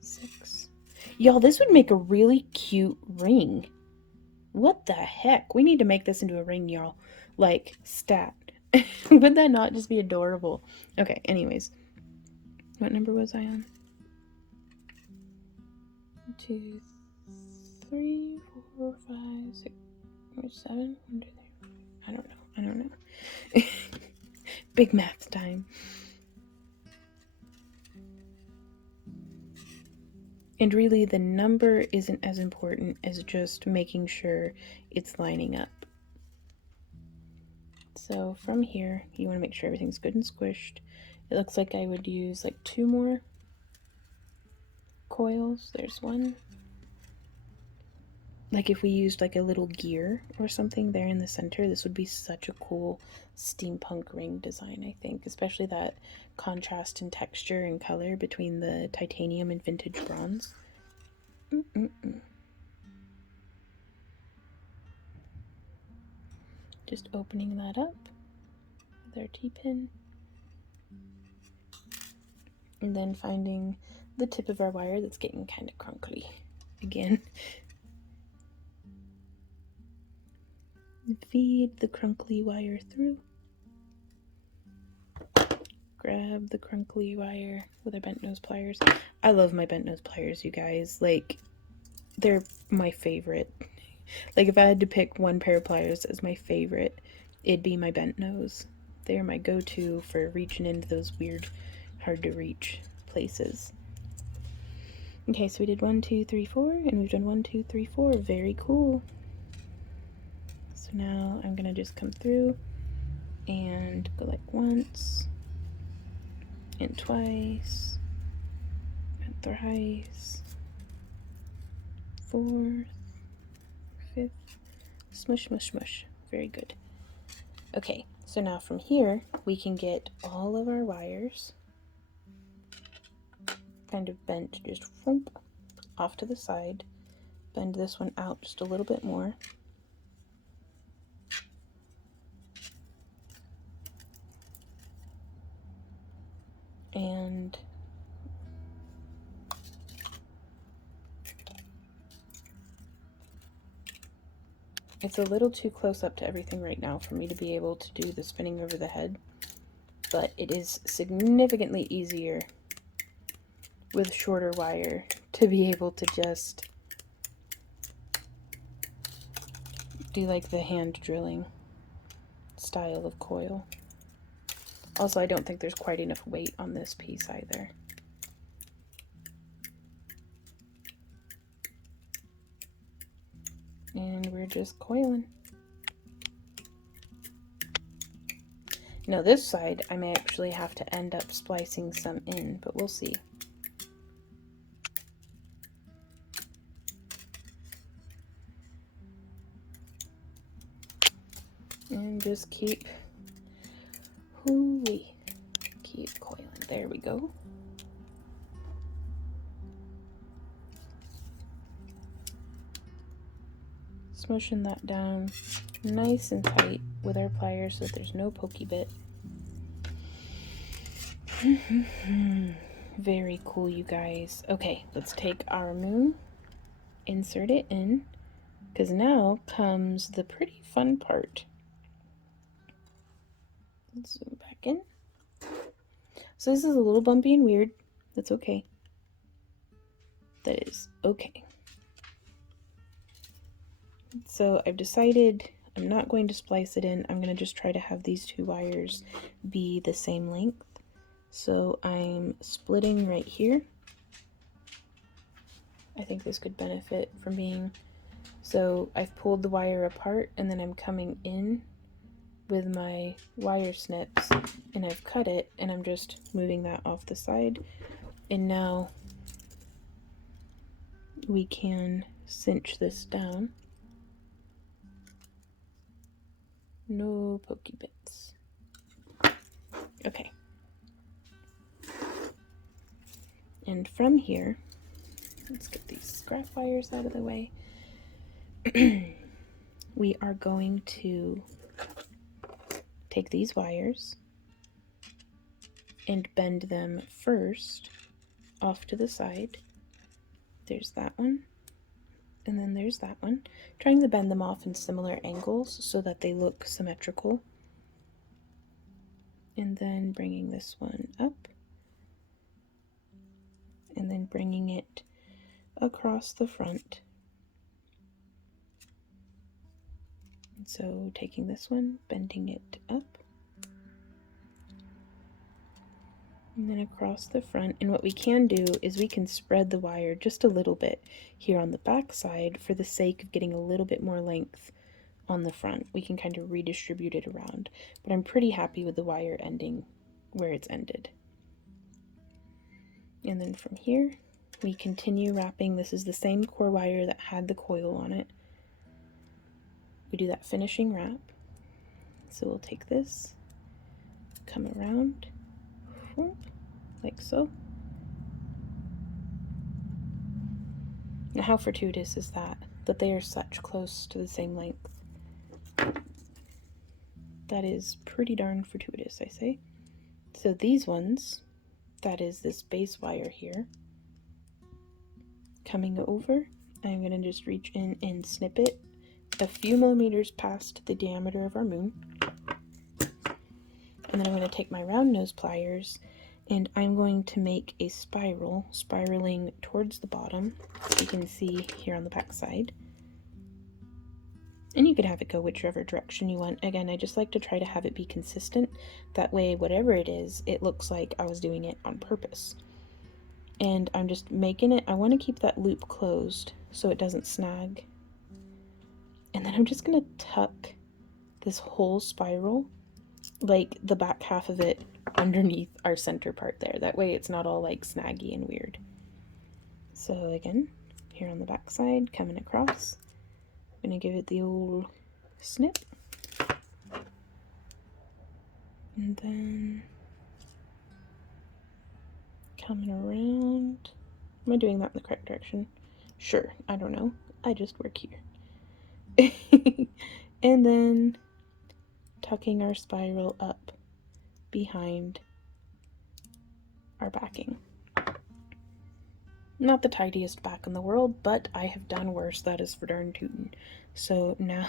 6. Y'all, this would make a really cute ring. What the heck? We need to make this into a ring, y'all. Like, stat. Would that not just be adorable? Okay, anyways. What number was I on? 1, 2, 3, 4, 5, 6, 7. 1, 2, 3. I don't know. Big math time. And really, the number isn't as important as just making sure it's lining up. So from here, you want to make sure everything's good and squished. It looks like I would use like 2 more coils. There's 1, like if we used like a little gear or something there in the center, this would be such a cool steampunk ring design, I think, especially that contrast in texture and color between the titanium and vintage bronze. Just opening that up with our T-pin. And then finding the tip of our wire that's getting kind of crunkly again. Feed the crunkly wire through. Grab the crunkly wire with our bent nose pliers. I love my bent nose pliers, you guys. Like, they're my favorite. Like, if I had to pick one pair of pliers as my favorite, it'd be my bent nose. They are my go-to for reaching into those weird, hard to reach places. Okay, so we did 1, 2, 3, 4, and we've done 1, 2, 3, 4. Very cool. So now I'm gonna just come through and go like once and twice and thrice, fourth, fifth, smush, smush, smush. Very good. Okay, so now from here we can get all of our wires kind of bent, just whoop, off to the side. Bend this one out just a little bit more. And it's a little too close up to everything right now for me to be able to do the spinning over the head, but it is significantly easier with shorter wire to be able to just do like the hand drilling style of coil. Also, I don't think there's quite enough weight on this piece either. And we're just coiling. Now this side, I may actually have to end up splicing some in, but we'll see. And just keep, hoo-wee, keep coiling. There we go. Smushing that down nice and tight with our pliers so that there's no pokey bit. Very cool, you guys. Okay, let's take our moon, insert it in, because now comes the pretty fun part. Let's zoom back in. So this is a little bumpy and weird. That's okay. That is okay. So I've decided I'm not going to splice it in. I'm going to just try to have these two wires be the same length. So I'm splitting right here. I think this could benefit from being... So I've pulled the wire apart and then I'm coming in with my wire snips and I've cut it and I'm just moving that off the side. And now we can cinch this down. No pokey bits. Okay. And from here, let's get these scrap wires out of the way. We are going to take these wires and bend them first off to the side. There's that one. And then there's that one. Trying to bend them off in similar angles so that they look symmetrical. And then bringing this one up. And then bringing it across the front. And so taking this one, bending it up. And then across the front. And what we can do is we can spread the wire just a little bit here on the back side for the sake of getting a little bit more length on the front. We can kind of redistribute it around. But I'm pretty happy with the wire ending where it's ended. And then from here, we continue wrapping. This is the same core wire that had the coil on it. we do that finishing wrap. So we'll take this, come around, like so. Now how fortuitous is that they are such close to the same length? That is pretty darn fortuitous, I say. So these ones, that is this base wire here, coming over, I'm going to just reach in and snip it a few millimeters past the diameter of our moon. And then I'm going to take my round nose pliers and I'm going to make a spiral, spiraling towards the bottom, as you can see here on the back side. And you could have it go whichever direction you want. Again, I just like to try to have it be consistent. That way, whatever it is, it looks like I was doing it on purpose. And I'm just making it, I want to keep that loop closed so it doesn't snag. And then I'm just going to tuck this whole spiral, like the back half of it, underneath our center part there. That way it's not all like snaggy and weird. So again, here on the back side, coming across, I'm going to give it the old snip. And then coming around. Am I doing that in the correct direction? Sure, I don't know. I just work here. And then tucking our spiral up behind our backing. Not the tidiest back in the world, but I have done worse, that is for darn tootin'. So now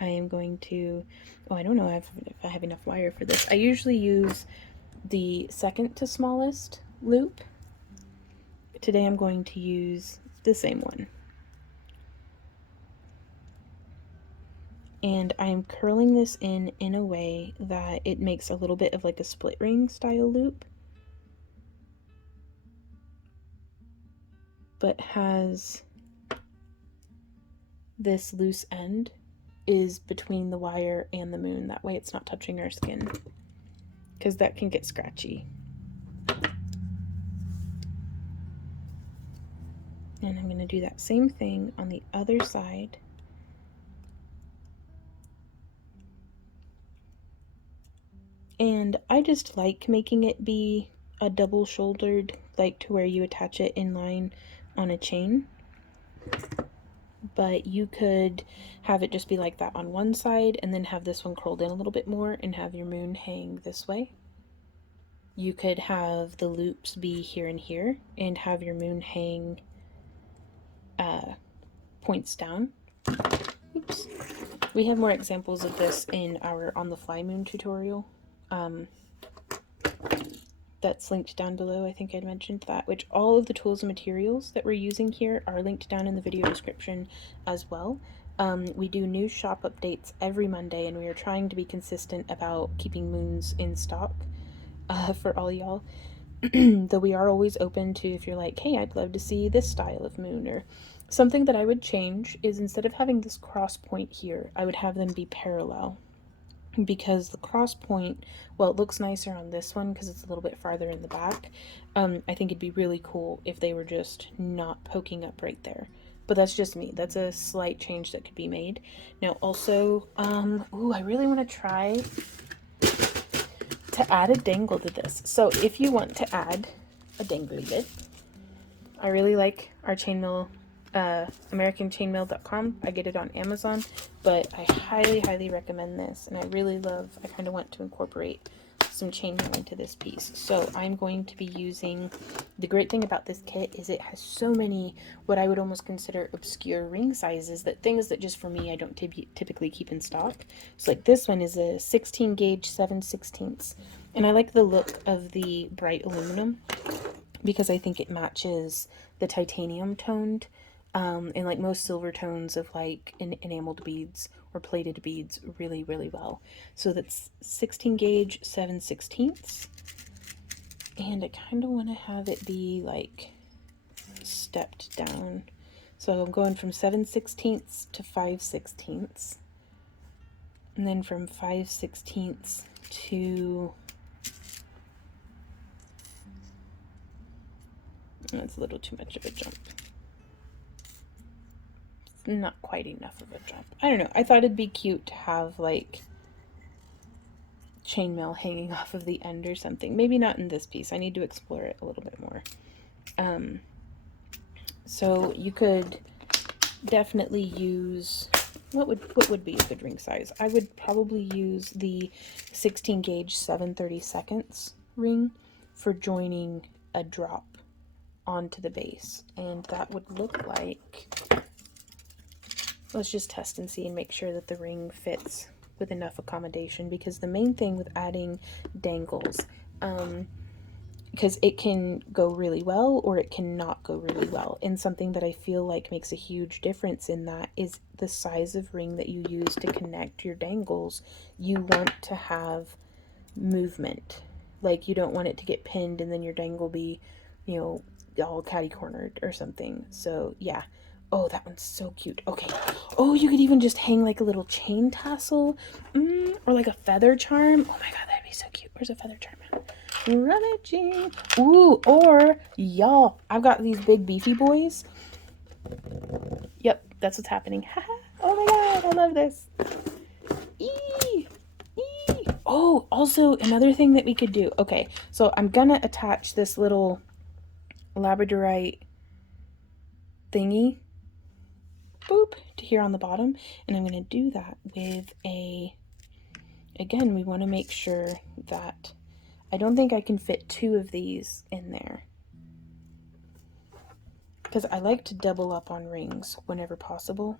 I am going to, oh, I don't know if I have enough wire for this. I usually use the second to smallest loop. Today I'm going to use the same one. And I'm curling this in a way that it makes a little bit of like a split ring style loop, but has this loose end is between the wire and the moon. That way it's not touching our skin, because that can get scratchy. And I'm going to do that same thing on the other side. And I just like making it be a double shouldered, like to where you attach it in line on a chain. But you could have it just be like that on one side and then have this one curled in a little bit more and have your moon hang this way. You could have the loops be here and here and have your moon hang points down. Oops. We have more examples of this in our on the fly moon tutorial. That's linked down below. I think I'd mentioned that, which all of the tools and materials that we're using here are linked down in the video description as well. We do new shop updates every Monday, and we are trying to be consistent about keeping moons in stock for all y'all. Though we are always open to, if you're like, hey, I'd love to see this style of moon, or something that I would change is instead of having this cross point here, I would have them be parallel. Because the cross point, well, it looks nicer on this one because it's a little bit farther in the back. I think it'd be really cool if they were just not poking up right there. But that's just me. That's a slight change that could be made. Now also, ooh, I really want to try to add a dangle to this. So if you want to add a dangly bit, I really like our chainmail, AmericanChainmail.com. I get it on Amazon, but I highly recommend this, and I really love, I kind of want to incorporate some chainmail into this piece. So I'm going to be using, the great thing about this kit is it has so many what I would almost consider obscure ring sizes, that things that just for me I don't typically keep in stock. So like this one is a 16 gauge 7/16, and I like the look of the bright aluminum because I think it matches the titanium toned and like most silver tones of like enameled beads or plated beads really well. So that's 16 gauge 7/16, and I kind of want to have it be like stepped down. So I'm going from 7/16 to 5/16, and then from 5/16 to, that's a little too much of a jump. not quite enough of a jump. I don't know. I thought it'd be cute to have like chainmail hanging off of the end or something. Maybe not in this piece. I need to explore it a little bit more. So you could definitely use, what would be a good ring size? I would probably use the 16 gauge 7/32 ring for joining a drop onto the base, and that would look like, let's just test and see and make sure that the ring fits with enough accommodation, because the main thing with adding dangles, because it can go really well or it can not go really well, and something that I feel like makes a huge difference in that is the size of ring that you use to connect your dangles. You want to have movement. Like, you don't want it to get pinned and then your dangle be, you know, all catty cornered or something. So yeah. Oh, that one's so cute. Okay. Oh, you could even just hang like a little chain tassel, or like a feather charm. Oh my god, that'd be so cute. Where's a feather charm at? Rummaging. Ooh, or y'all, I've got these big beefy boys. Yep, that's what's happening. Oh my god, I love this. Eee. Eee. Oh, also another thing that we could do. Okay, so I'm gonna attach this little labradorite thingy, boop, to here on the bottom, and I'm gonna do that with a, again, we want to make sure that, I don't think I can fit 2 of these in there, because I like to double up on rings whenever possible,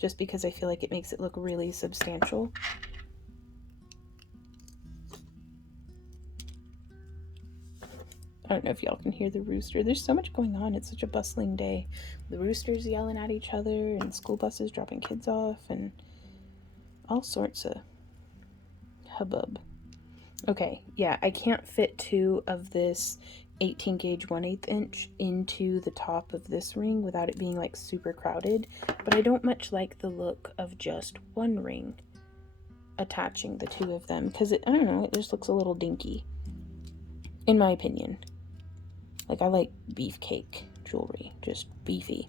just because I feel like it makes it look really substantial. I don't know if y'all can hear the rooster. There's so much going on. It's such a bustling day. The roosters yelling at each other, and school buses dropping kids off, and all sorts of hubbub. Okay, yeah, I can't fit 2 of this 18 gauge 1/8 inch into the top of this ring without it being like super crowded, but I don't much like the look of just one ring attaching the 2 of them, because I don't know, it just looks a little dinky, in my opinion. Like, I like beefcake jewelry, just beefy.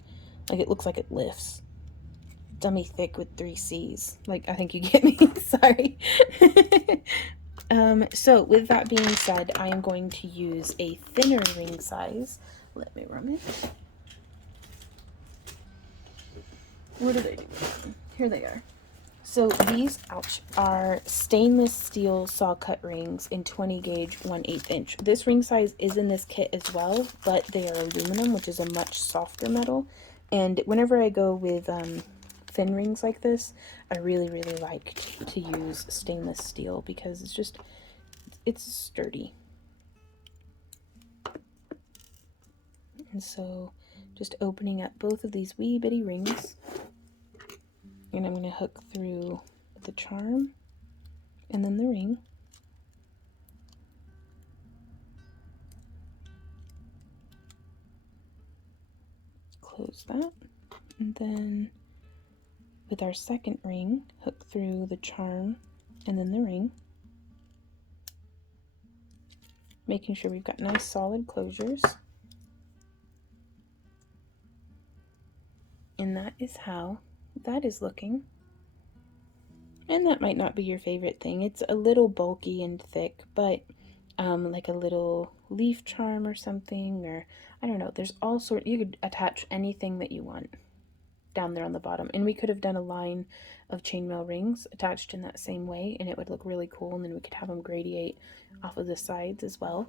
Like, it looks like it lifts. Dummy thick with 3 C's. Like, I think you get me. Sorry. So with that being said, I am going to use a thinner ring size. Let me rummage. Where did I do them? Here they are. So these, ouch, are stainless steel saw cut rings in 20 gauge 1/8 inch. This ring size is in this kit as well, but they are aluminum, which is a much softer metal. And whenever I go with thin rings like this, I really like to use stainless steel, because it's sturdy. And so just opening up both of these wee bitty rings, and I'm going to hook through the charm and then the ring. Close that, and then with our second ring, hook through the charm and then the ring, making sure we've got nice solid closures. And that is how that is looking. And that might not be your favorite thing. It's a little bulky and thick, but like a little leaf charm or something, or I don't know, there's all sorts. You could attach anything that you want down there on the bottom, and we could have done a line of chainmail rings attached in that same way, and it would look really cool, and then we could have them gradiate off of the sides as well.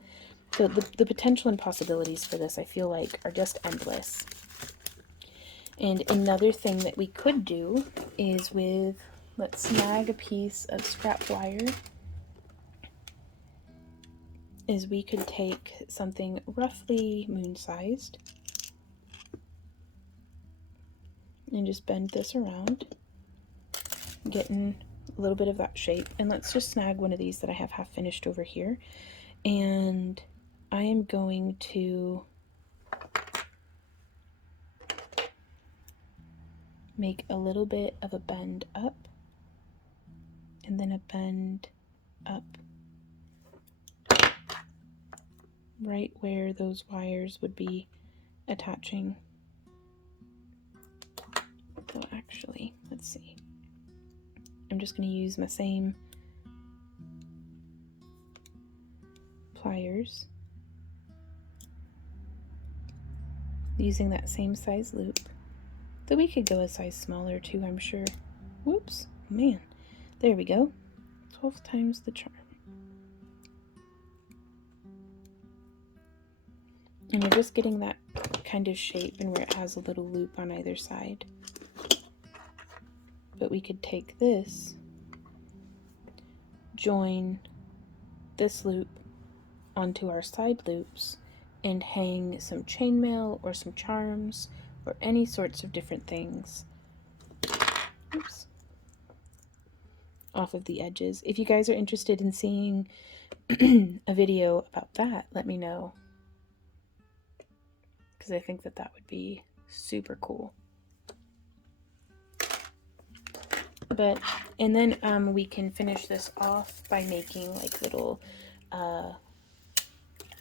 So the potential and possibilities for this, I feel like, are just endless. And another thing that we could do is with, let's snag a piece of scrap wire, is we could take something roughly moon-sized and just bend this around, getting a little bit of that shape. And let's just snag one of these that I have half finished over here. And I am going to make a little bit of a bend up, and then a bend up right where those wires would be attaching. So actually, let's see. I'm just going to use my same pliers, using that same size loop. Though we could go a size smaller too, I'm sure. Whoops, man. There we go. 12 times the charm. And we're just getting that kind of shape and where it has a little loop on either side. But we could take this, join this loop onto our side loops, and hang some chainmail or some charms or any sorts of different things, oops, off of the edges. If you guys are interested in seeing a video about that, let me know, because I think that that would be super cool. But, and then we can finish this off by making like little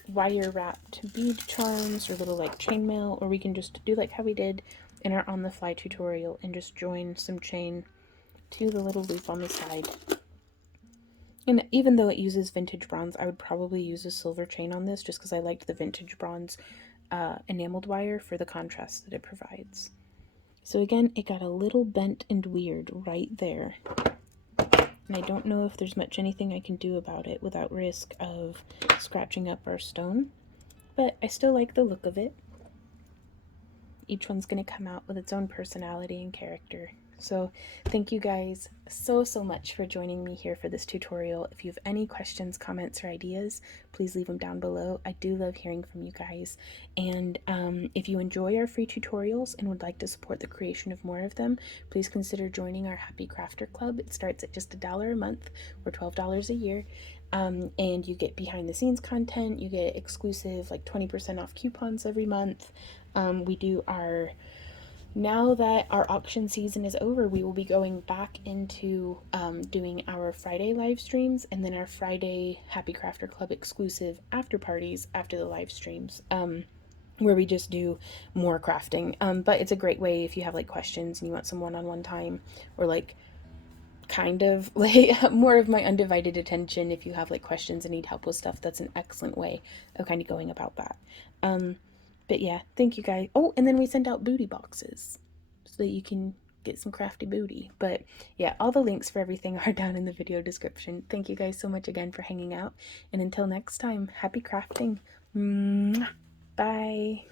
wire wrapped bead charms or little like chainmail, or we can just do like how we did in our on the fly tutorial and just join some chain to the little loop on the side. And even though it uses vintage bronze, I would probably use a silver chain on this just because I liked the vintage bronze enameled wire for the contrast that it provides. So again, it got a little bent and weird right there. And I don't know if there's much anything I can do about it without risk of scratching up our stone, but I still like the look of it. Each one's going to come out with its own personality and character. So thank you guys so much for joining me here for this tutorial. If you have any questions, comments, or ideas, please leave them down below. I do love hearing from you guys. And if you enjoy our free tutorials and would like to support the creation of more of them, please consider joining our Happy Crafter Club. It starts at just $1 a month or $12 a year. And you get behind the scenes content, you get exclusive like 20% off coupons every month. We do our, now that our auction season is over, we will be going back into doing our Friday live streams and then our Friday Happy Crafter Club exclusive after parties after the live streams, where we just do more crafting. But it's a great way if you have like questions and you want some one-on-one time, or like kind of like more of my undivided attention. If you have like questions and need help with stuff, that's an excellent way of kind of going about that. But yeah, thank you guys. Oh, and then we send out booty boxes so that you can get some crafty booty. But yeah, all the links for everything are down in the video description. Thank you guys so much again for hanging out. And until next time, happy crafting. Bye.